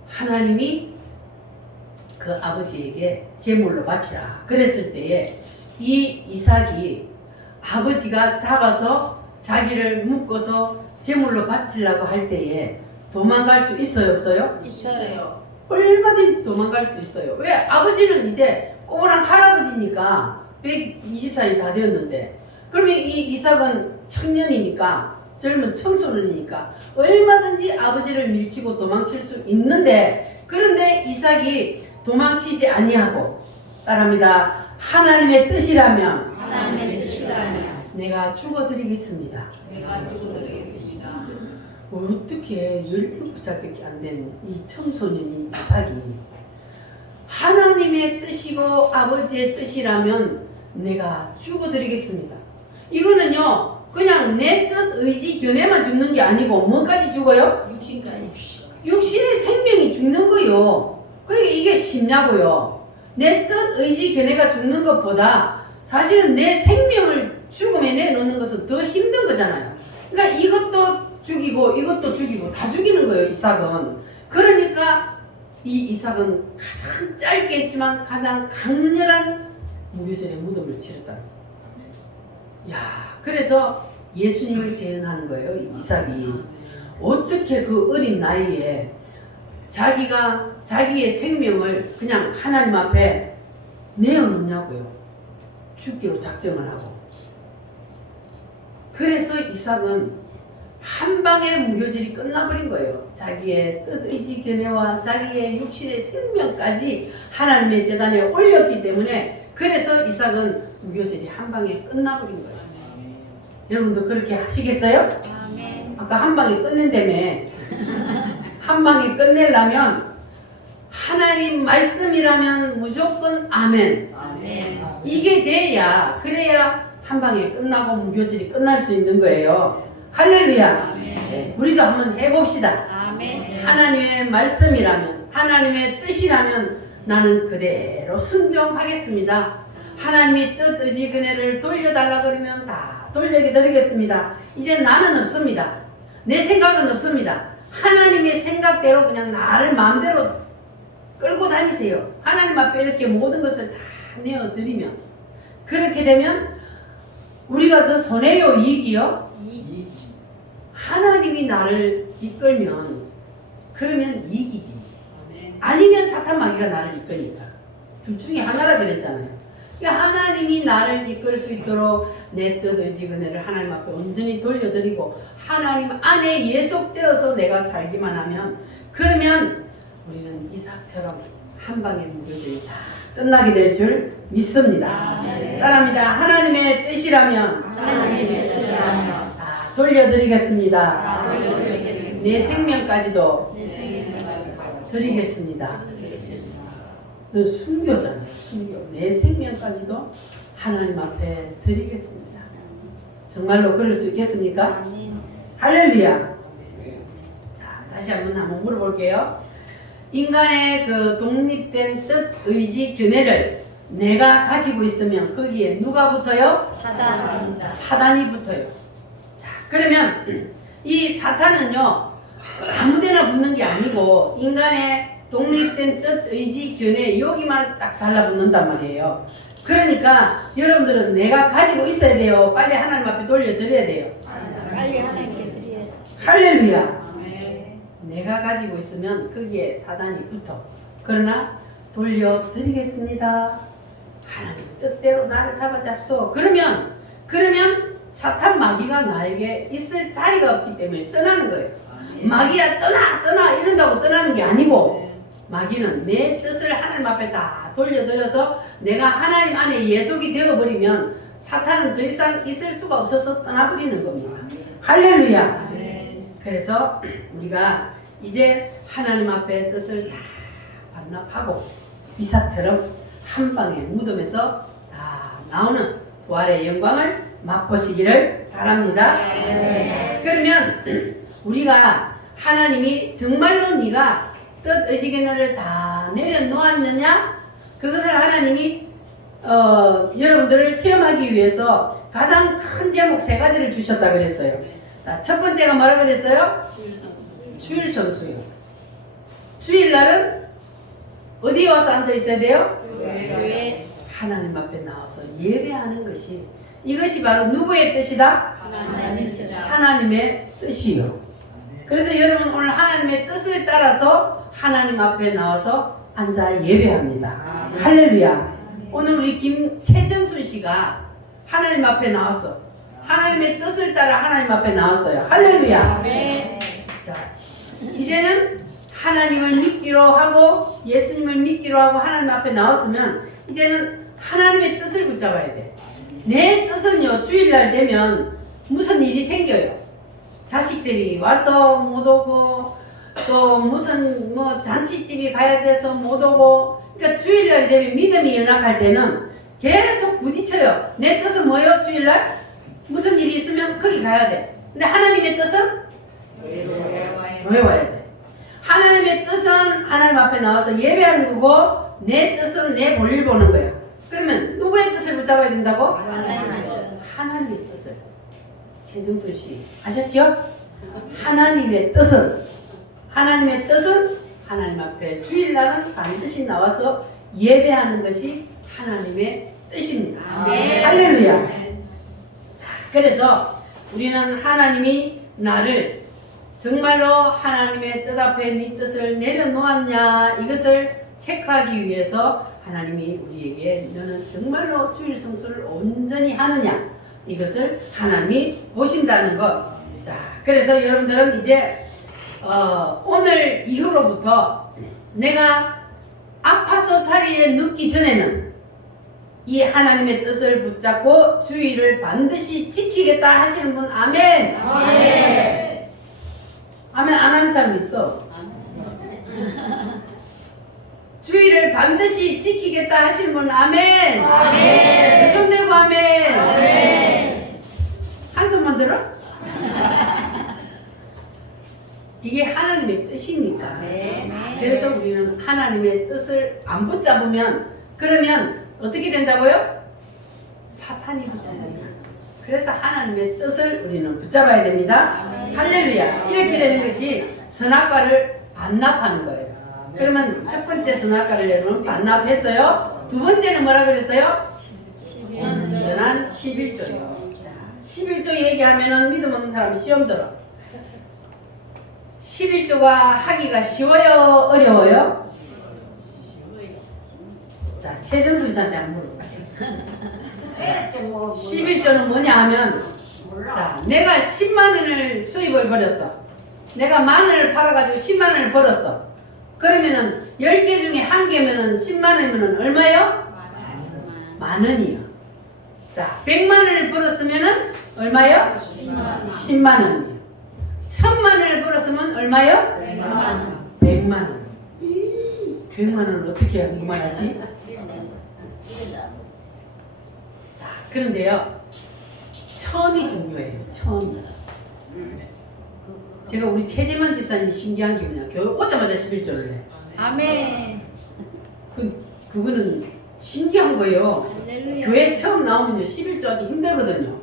하나님이 그 아버지에게 제물로 바치라 그랬을 때에 이 이삭이 아버지가 잡아서 자기를 묶어서 제물로 바치려고 할 때에 도망갈 수 있어요, 없어요? 있어요. 얼마든지 도망갈 수 있어요. 왜? 아버지는 이제 꼬랑 할아버지니까 120살이 다 되었는데, 그러면 이 이삭은 청년이니까, 젊은 청소년이니까 얼마든지 아버지를 밀치고 도망칠 수 있는데, 그런데 이삭이 도망치지 아니하고 따라합니다. 하나님의 뜻이라면 내가 죽어드리겠습니다. 어떻게 17살밖에 안 된 이 청소년인 이삭이 하나님의 뜻이고 아버지의 뜻이라면 내가 죽어드리겠습니다. 이거는요 그냥 내 뜻, 의지, 견해만 죽는 게 아니고 뭐까지 죽어요? 육신의 생명이 죽는 거요. 그러니까 이게 쉽냐고요. 내 뜻, 의지, 견해가 죽는 것보다 사실은 내 생명을 죽음에 내놓는 것은 더 힘든 거잖아요. 그러니까 이것도 죽이고 이것도 죽이고 다 죽이는 거예요, 이삭은. 그러니까 이 이삭은 가장 짧게 했지만 가장 강렬한 무교절의 무덤을 치렀다. 야, 그래서 예수님을 재현하는 거예요, 이 이삭이. 어떻게 그 어린 나이에 자기의 생명을 그냥 하나님 앞에 내어놓냐고요. 죽기로 작정을 하고. 그래서 이삭은 한 방에 무교절이 끝나버린 거예요. 자기의 뜻, 의지, 견해와 자기의 육신의 생명까지 하나님의 제단에 올렸기 때문에, 그래서 이삭은 무교절이 한 방에 끝나버린 거예요. 여러분도 그렇게 하시겠어요? 아까 한 방에 끝낸다며. 한 방에 끝내려면 하나님 말씀이라면 무조건 아멘. 네. 이게 돼야 그래야 한 방에 끝나고 무교절이 끝날 수 있는 거예요. 할렐루야. 네, 우리도 한번 해봅시다. 아멘. 하나님의 말씀이라면 하나님의 뜻이라면 나는 그대로 순종하겠습니다. 하나님의 뜻 의지 그네를 돌려달라 그러면 다 돌려드리겠습니다. 이제 나는 없습니다. 내 생각은 없습니다. 하나님의 생각대로 그냥 나를 마음대로 끌고 다니세요. 하나님 앞에 이렇게 모든 것을 다 내어드리면 그렇게 되면 우리가 더 손해요 이익이요? 이 하나님이 나를 이끌면 그러면 이익이지. 아니면 사탄 마귀가 나를 이끄니까. 둘 중에 하나라 그랬잖아요. 그러니까 하나님이 나를 이끌 수 있도록 내 뜻 의지 은혜를 하나님 앞에 온전히 돌려드리고 하나님 안에 예속되어서 내가 살기만 하면 그러면 우리는 이삭처럼 한 방에 무교절이 다 끝나게 될 줄 믿습니다. 따라합니다. 하나님의 뜻이라면 하나님의 뜻이라면 다 돌려드리겠습니다. 다 돌려드리겠습니다. 내 생명까지도 내 생명을 드리겠습니다. 순교잖아요. 순교. 내 생명까지도 하나님 앞에 드리겠습니다. 정말로 그럴 수 있겠습니까? 아멘. 할렐루야. 자, 다시 한번 물어볼게요. 인간의 그 독립된 뜻, 의지, 견해를 내가 가지고 있으면 거기에 누가 붙어요? 사단입니다. 사단이 붙어요. 자, 그러면 이 사탄은요 아무데나 붙는 게 아니고 인간의 독립된 뜻, 의지, 견해 여기만 딱 달라붙는단 말이에요. 그러니까 여러분들은 내가 가지고 있어야 돼요. 빨리 하나님 앞에 돌려드려야 돼요. 빨리 하나님께 드려야 할렐루야. 내가 가지고 있으면 거기에 사단이 붙어. 그러나 돌려드리겠습니다. 하나님 뜻대로 나를 잡아잡소. 그러면 사탄 마귀가 나에게 있을 자리가 없기 때문에 떠나는 거예요. 마귀야 떠나 이런다고 떠나는 게 아니고 마귀는 내 뜻을 하나님 앞에 다 돌려드려서 내가 하나님 안에 예속이 되어버리면 사탄은 더 이상 있을 수가 없어서 떠나버리는 겁니다. 할렐루야. 그래서 우리가 이제 하나님 앞에 뜻을 다 반납하고 이삭처럼 한 방에 무덤에서 다 나오는 부활의 영광을 맛보시기를 바랍니다. 그러면 우리가 하나님이 정말로 네가 뜻 의지 견해를 다 내려놓았느냐? 그것을 하나님이 여러분들을 시험하기 위해서 가장 큰 제목 3가지를 주셨다 그랬어요. 자, 첫 번째가 뭐라 그랬어요? 주일 성수요. 주일날은 어디에 와서 앉아 있어야 돼요? 교회. 하나님 앞에 나와서 예배하는 것이 이것이 바로 누구의 뜻이다? 하나님의 뜻이다. 하나님의 뜻이요. 그래서 여러분 오늘 하나님의 뜻을 따라서 하나님 앞에 나와서 앉아 예배합니다. 할렐루야. 오늘 우리 김채정순 씨가 하나님 앞에 나왔어. 하나님의 뜻을 따라 하나님 앞에 나왔어요. 할렐루야. 아멘. 자, 이제는 하나님을 믿기로 하고 예수님을 믿기로 하고 하나님 앞에 나왔으면 이제는 하나님의 뜻을 붙잡아야 돼. 내 뜻은요 주일날 되면 무슨 일이 생겨요. 자식들이 와서 못 오고 또 무슨 뭐 잔치집이 가야 돼서 못 오고 그러니까 주일날이 되면 믿음이 연약할 때는 계속 부딪혀요. 내 뜻은 뭐예요? 주일날 무슨 일이 있으면 거기 가야 돼. 근데 하나님의 뜻은 교회 와야 돼. 하나님의 뜻은 하나님 앞에 나와서 예배하는 거고 내 뜻은 내 볼일 보는 거예요. 그러면 누구의 뜻을 붙잡아야 된다고? 하나님의 뜻. 하나님의 뜻을. 최정수 씨 아셨죠? 하나님의 뜻은 하나님 앞에 주일날은 반드시 나와서 예배하는 것이 하나님의 뜻입니다. 아멘. 할렐루야. 자, 그래서 우리는 하나님이 나를 정말로 하나님의 뜻 앞에 네 뜻을 내려놓았냐 이것을 체크하기 위해서 하나님이 우리에게 너는 정말로 주일 성수를 온전히 하느냐 이것을 하나님이 보신다는 것. 자, 그래서 여러분들은 이제 오늘 이후로부터 내가 아파서 자리에 눕기 전에는 이 하나님의 뜻을 붙잡고 주의를 반드시 지키겠다 하시는 분 아멘. 아멘 안 하는 사람 있어. 주의를 반드시 지키겠다 하시는 분 아멘. 아멘. 손 들고 아멘. 아멘. 한손만 들어? 이게 하나님의 뜻이니까. 그래서 우리는 하나님의 뜻을 안 붙잡으면 그러면 어떻게 된다고요? 사탄이 붙는다. 그래서 하나님의 뜻을 우리는 붙잡아야 됩니다. 아멘. 할렐루야. 이렇게 되는 것이 선악과를 반납하는 거예요. 아멘. 그러면 첫 번째 선악과를 여러분 반납했어요. 두 번째는 뭐라 그랬어요? 온전한 11조요. 11조 얘기하면은 믿음 없는 사람 시험 들어. 11조가 하기가 쉬워요? 어려워요? 자, 최정순 씨한테 한번 물어봐요. 11조는 뭐냐 하면, 자, 내가 10만 원을 수입을 벌였어. 내가 만 원을 팔아가지고 10만 원을 벌었어. 그러면은 10개 중에 한 개면은 10만 원이면은 얼마요? 만 원이요. 자, 100만 원을 벌었으면은 얼마요? 10만 원이요. 1000만 원을 벌었으면 얼마요? 100만 원. 100만 원을 어떻게 해야 그만하지? 자, 그런데요. 처음이 중요해요. 처음이. 제가 우리 최재만 집사님이 신기한 게 뭐냐. 교회 오자마자 11조를 해. 아멘. 그거는 신기한 거예요. 할렐루야. 교회 처음 나오면요 11조 하기 힘들거든요.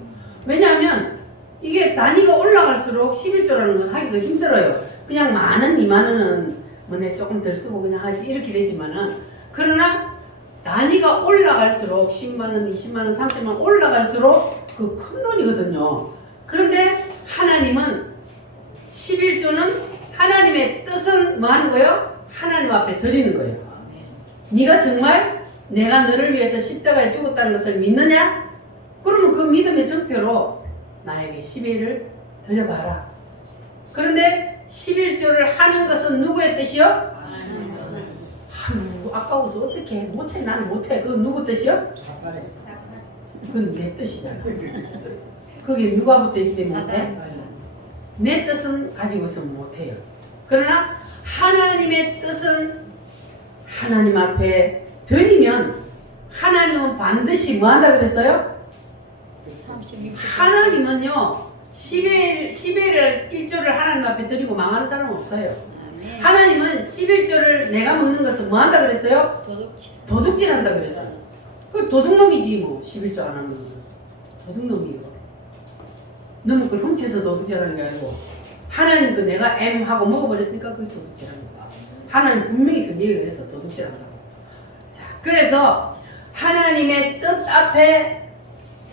왜냐하면 이게 단위가 올라갈수록 11조라는 건 하기가 힘들어요. 그냥 만원, 2만원은 뭐 내 조금 덜 쓰고 그냥 하지 이렇게 되지만은, 그러나 단위가 올라갈수록 10만원, 20만원, 30만원 올라갈수록 그 큰 돈이거든요. 그런데 하나님은 11조는 하나님의 뜻은 뭐 하는 거예요? 하나님 앞에 드리는 거예요. 네가 정말 내가 너를 위해서 십자가에 죽었다는 것을 믿느냐? 그러면 그 믿음의 증표로 나에게 11을 드려봐라. 그런데 11조를 하는 것은 누구의 뜻이요? 아유, 아까워서 어떻게 해? 못해. 나는 못해. 그건 누구 뜻이요? 사탄의 그건 내 뜻이잖아. 그게 누가부터 있기 때문에 못해? 내 뜻은 가지고 있으면 못해요. 그러나 하나님의 뜻은 하나님 앞에 드리면 하나님은 반드시 뭐 한다 그랬어요? 36조. 하나님은요 10회를 1조를 하나님 앞에 드리고 망하는 사람은 없어요. 아멘. 하나님은 11조를 내가 먹는 것은 뭐 한다 그랬어요? 도둑질. 도둑질 한다 그랬어요. 그 도둑놈이지 뭐 11조 안 하는 거는. 도둑놈이에요. 너무 그걸 훔쳐서 도둑질하는 게 아니고 하나님 그 내가 M 하고 먹어버렸으니까 그게 도둑질하는 거야. 하나님 분명히 얘기를 해서 도둑질한다고. 자, 그래서 하나님의 뜻 앞에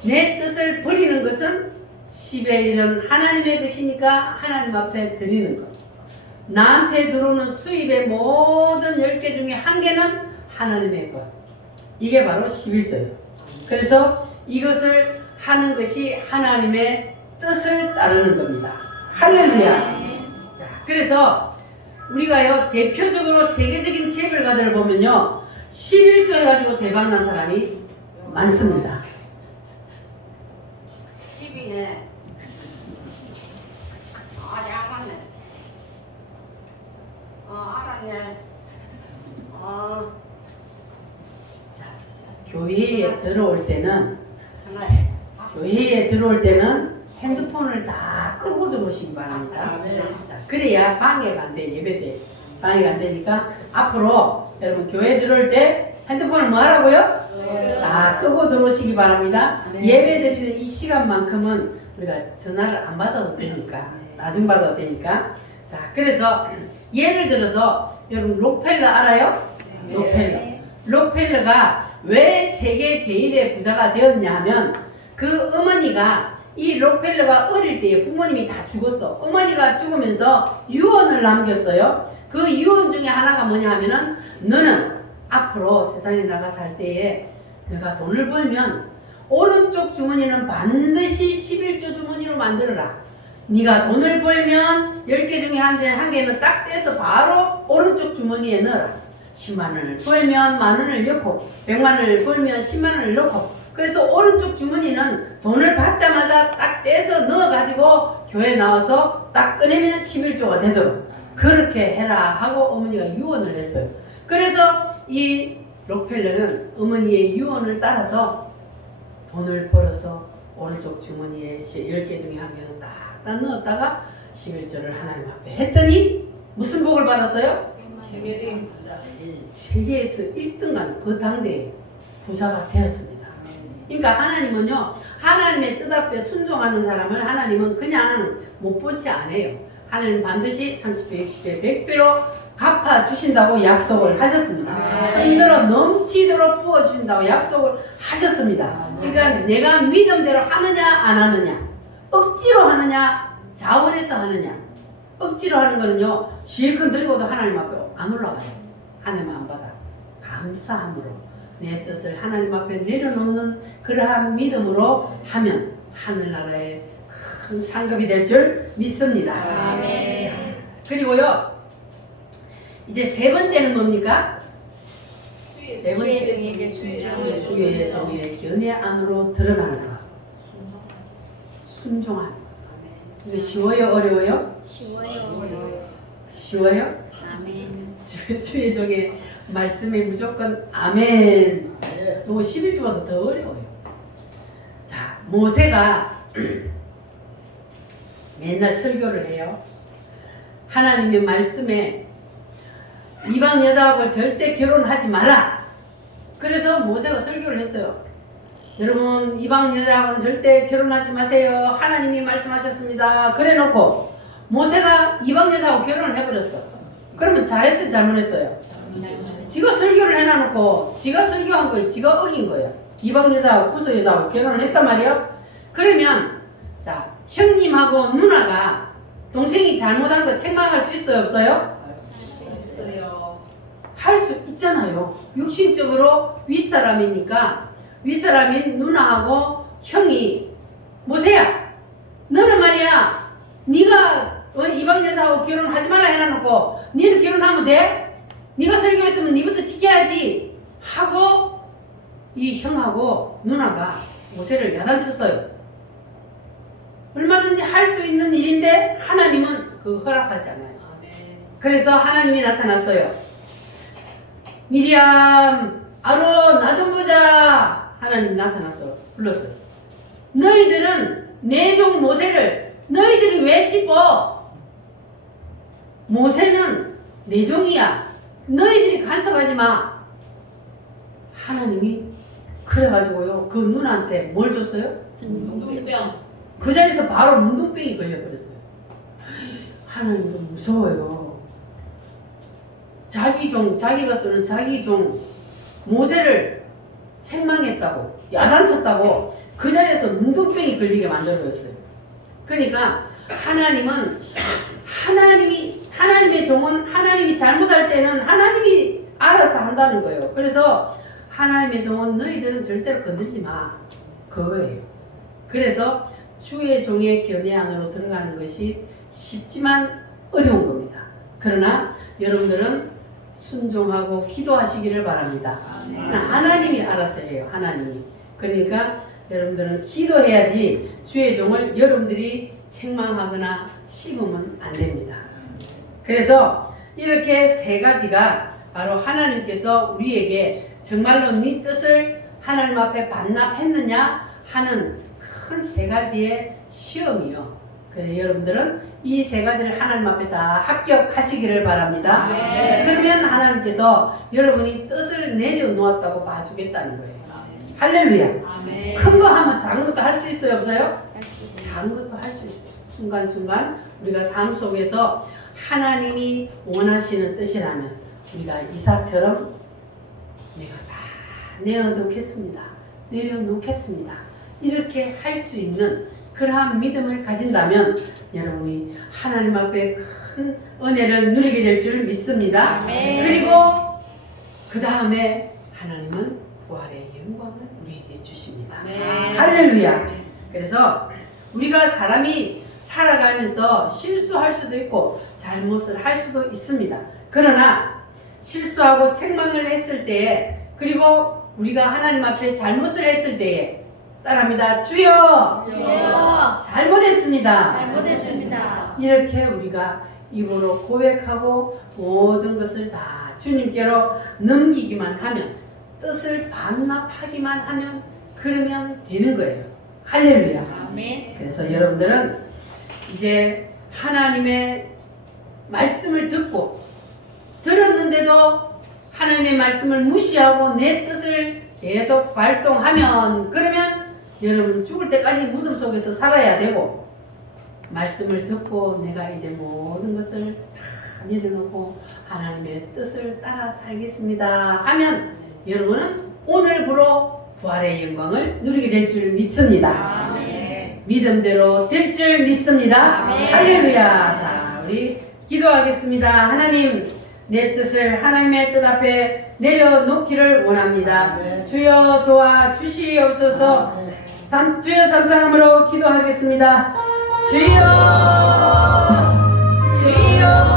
내 뜻을 버리는 것은 10의 1은 하나님의 것이니까 하나님 앞에 드리는 것. 나한테 들어오는 수입의 모든 10개 중에 한 개는 하나님의 것. 이게 바로 11조예요. 그래서 이것을 하는 것이 하나님의 뜻을 따르는 겁니다. 할렐루야. 자, 그래서 우리가요 대표적으로 세계적인 재벌가들을 보면요 11조 해가지고 대박난 사람이 많습니다. TV네. 양반네. 알았네. 교회에 들어올 때는 하나에. 교회에 들어올 때는 핸드폰을 다 끄고 들어오시기 바랍니다. 자, 그래야 방해가 안 돼. 예배대 방해가 안 되니까 앞으로 여러분 교회 들어올 때 핸드폰을 뭐 하라고요? 다 끄고 들어오시기 바랍니다. 예배 드리는 이 시간만큼은 우리가 전화를 안 받아도 되니까 나중 받아도 되니까. 자, 그래서 예를 들어서 여러분 록펠러 알아요? 록펠러. 록펠러가 왜 세계 제일의 부자가 되었냐 하면 그 어머니가 이 록펠러가 어릴 때에 부모님이 다 죽었어. 어머니가 죽으면서 유언을 남겼어요. 그 유언 중에 하나가 뭐냐 하면은 너는 앞으로 세상에 나가 살 때에 내가 돈을 벌면 오른쪽 주머니는 반드시 11조 주머니로 만들어라. 네가 돈을 벌면 10개 중에 한 개는 딱 떼서 바로 오른쪽 주머니에 넣어라. 10만 원을 벌면 만 원을 넣고 100만 원을 벌면 10만 원을 넣고 그래서 오른쪽 주머니는 돈을 받자마자 딱 떼서 넣어가지고 교회 나와서 딱 꺼내면 11조가 되도록 그렇게 해라 하고 어머니가 유언을 했어요. 그래서 이 록펠러는 어머니의 유언을 따라서 돈을 벌어서 오른쪽 주머니에 10개 중에 한 개는 딱 넣었다가 11조를 하나님 앞에 했더니 무슨 복을 받았어요? 세계적인 부자. 세계에서 1등한 그 당대의 부자가 되었습니다. 그러니까 하나님은요, 하나님의 뜻 앞에 순종하는 사람을 하나님은 그냥 못 보지 않아요. 하나님 반드시 30배, 60배, 100배로 갚아주신다고 약속을 하셨습니다. 흔들어 넘치도록 부어주신다고 약속을 하셨습니다. 그러니까 내가 믿음대로 하느냐 안 하느냐, 억지로 하느냐 자원해서 하느냐. 억지로 하는 거는요, 실컷 들고도 하나님 앞에 안 올라가요. 하나님 안 받아. 감사함으로 내 뜻을 하나님 앞에 내려놓는 그러한 믿음으로 하면 하늘나라의 큰 상급이 될 줄 믿습니다. 아멘. 자, 그리고요, 이제 세 번째는 뭡니까? 세 번째, 주의 순종. 주의 종의 견해 안으로 들어가는 것. 순종하는 것. 이거 쉬워요? 어려워요? 쉬워요. 쉬워요? 아멘. 주의 종의 말씀에 무조건 아멘. 이거 11조보다 더 어려워요. 자, 모세가 맨날 설교를 해요. 하나님의 말씀에 이방 여자하고 절대 결혼하지 말라. 그래서 모세가 설교를 했어요. 여러분, 이방 여자하고는 절대 결혼하지 마세요. 하나님이 말씀하셨습니다. 그래 놓고 모세가 이방 여자하고 결혼을 해버렸어. 그러면 잘했어요? 잘못했어요? 지가 설교를 해놔놓고 지가 설교한 걸 지가 어긴 거예요. 이방 여자하고 구서 여자하고 결혼을 했단 말이에요. 그러면 자, 형님하고 누나가 동생이 잘못한 거 책망할 수 있어요? 없어요? 할 수 있잖아요. 육신적으로 윗사람이니까 윗사람인 누나하고 형이 모세야, 너는 말이야, 네가 이방 여자하고 결혼하지 말라 해놔놓고 니는 결혼하면 돼? 네가 설교했으면 니부터 지켜야지 하고 이 형하고 누나가 모세를 야단쳤어요. 얼마든지 할 수 있는 일인데 하나님은 그거 허락하지 않아요. 그래서 하나님이 나타났어요. 미리암, 아론, 나 좀 보자. 하나님 나타났어. 불렀어요. 너희들은 내 종 모세를 너희들이 왜 씹어? 모세는 내 종이야. 너희들이 간섭하지 마. 하나님이 그래가지고요, 그 누나한테 뭘 줬어요? 문둥병. 그 자리에서 바로 문둥병이 걸려버렸어요. 하나님도 무서워요. 자기 종, 자기가 쓰는 자기 종 모세를 책망했다고, 야단쳤다고 그 자리에서 문둥병이 걸리게 만들어졌어요. 그러니까 하나님은 하나님의 종은 하나님이 잘못할 때는 하나님이 알아서 한다는 거예요. 그래서 하나님의 종은 너희들은 절대로 건들지 마, 그거예요. 그래서 주의 종의 견해 안으로 들어가는 것이 쉽지만 어려운 겁니다. 그러나 여러분들은 순종하고 기도하시기를 바랍니다. 하나님이 알아서 해요. 하나님이. 그러니까 여러분들은 기도해야지 주의 종을 여러분들이 책망하거나 씹으면 안 됩니다. 그래서 이렇게 세 가지가 바로 하나님께서 우리에게 정말로 네 뜻을 하나님 앞에 반납했느냐 하는 큰 세 가지의 시험이요. 그래서 여러분들은 이 세 가지를 하나님 앞에 다 합격하시기를 바랍니다. 그러면 하나님께서 여러분이 뜻을 내려놓았다고 봐주겠다는 거예요. 할렐루야. 큰 거 하면 작은 것도 할 수 있어요? 없어요? 작은 것도 할 수 있어요. 순간순간 우리가 삶 속에서 하나님이 원하시는 뜻이라면 우리가 이삭처럼 내가 다 내려놓겠습니다. 이렇게 할 수 있는 그러한 믿음을 가진다면 여러분이 하나님 앞에 큰 은혜를 누리게 될 줄 믿습니다. 그리고 그 다음에 하나님은 부활의 영광을 우리에게 주십니다. 할렐루야. 그래서 우리가 사람이 살아가면서 실수할 수도 있고 잘못을 할 수도 있습니다. 그러나 실수하고 책망을 했을 때에, 그리고 우리가 하나님 앞에 잘못을 했을 때에 따라합니다. 주여, 잘못했습니다. 잘못했습니다. 이렇게 우리가 입으로 고백하고 모든 것을 다 주님께로 넘기기만 하면, 뜻을 반납하기만 하면 그러면 되는 거예요. 할렐루야. 아멘. 그래서 여러분들은 이제 하나님의 말씀을 듣고 들었는데도 하나님의 말씀을 무시하고 내 뜻을 계속 발동하면, 그러면 여러분 죽을 때까지 무덤 속에서 살아야 되고, 말씀을 듣고 내가 이제 모든 것을 다 내려놓고 하나님의 뜻을 따라 살겠습니다 하면 여러분은 오늘부로 부활의 영광을 누리게 될 줄 믿습니다. 아멘. 믿음대로 될 줄 믿습니다. 아멘. 할렐루야. 자, 우리 기도하겠습니다. 하나님, 내 뜻을 하나님의 뜻 앞에 내려놓기를 원합니다. 주여 도와주시옵소서. 주여 삼상함으로 기도하겠습니다. 주여, 주여.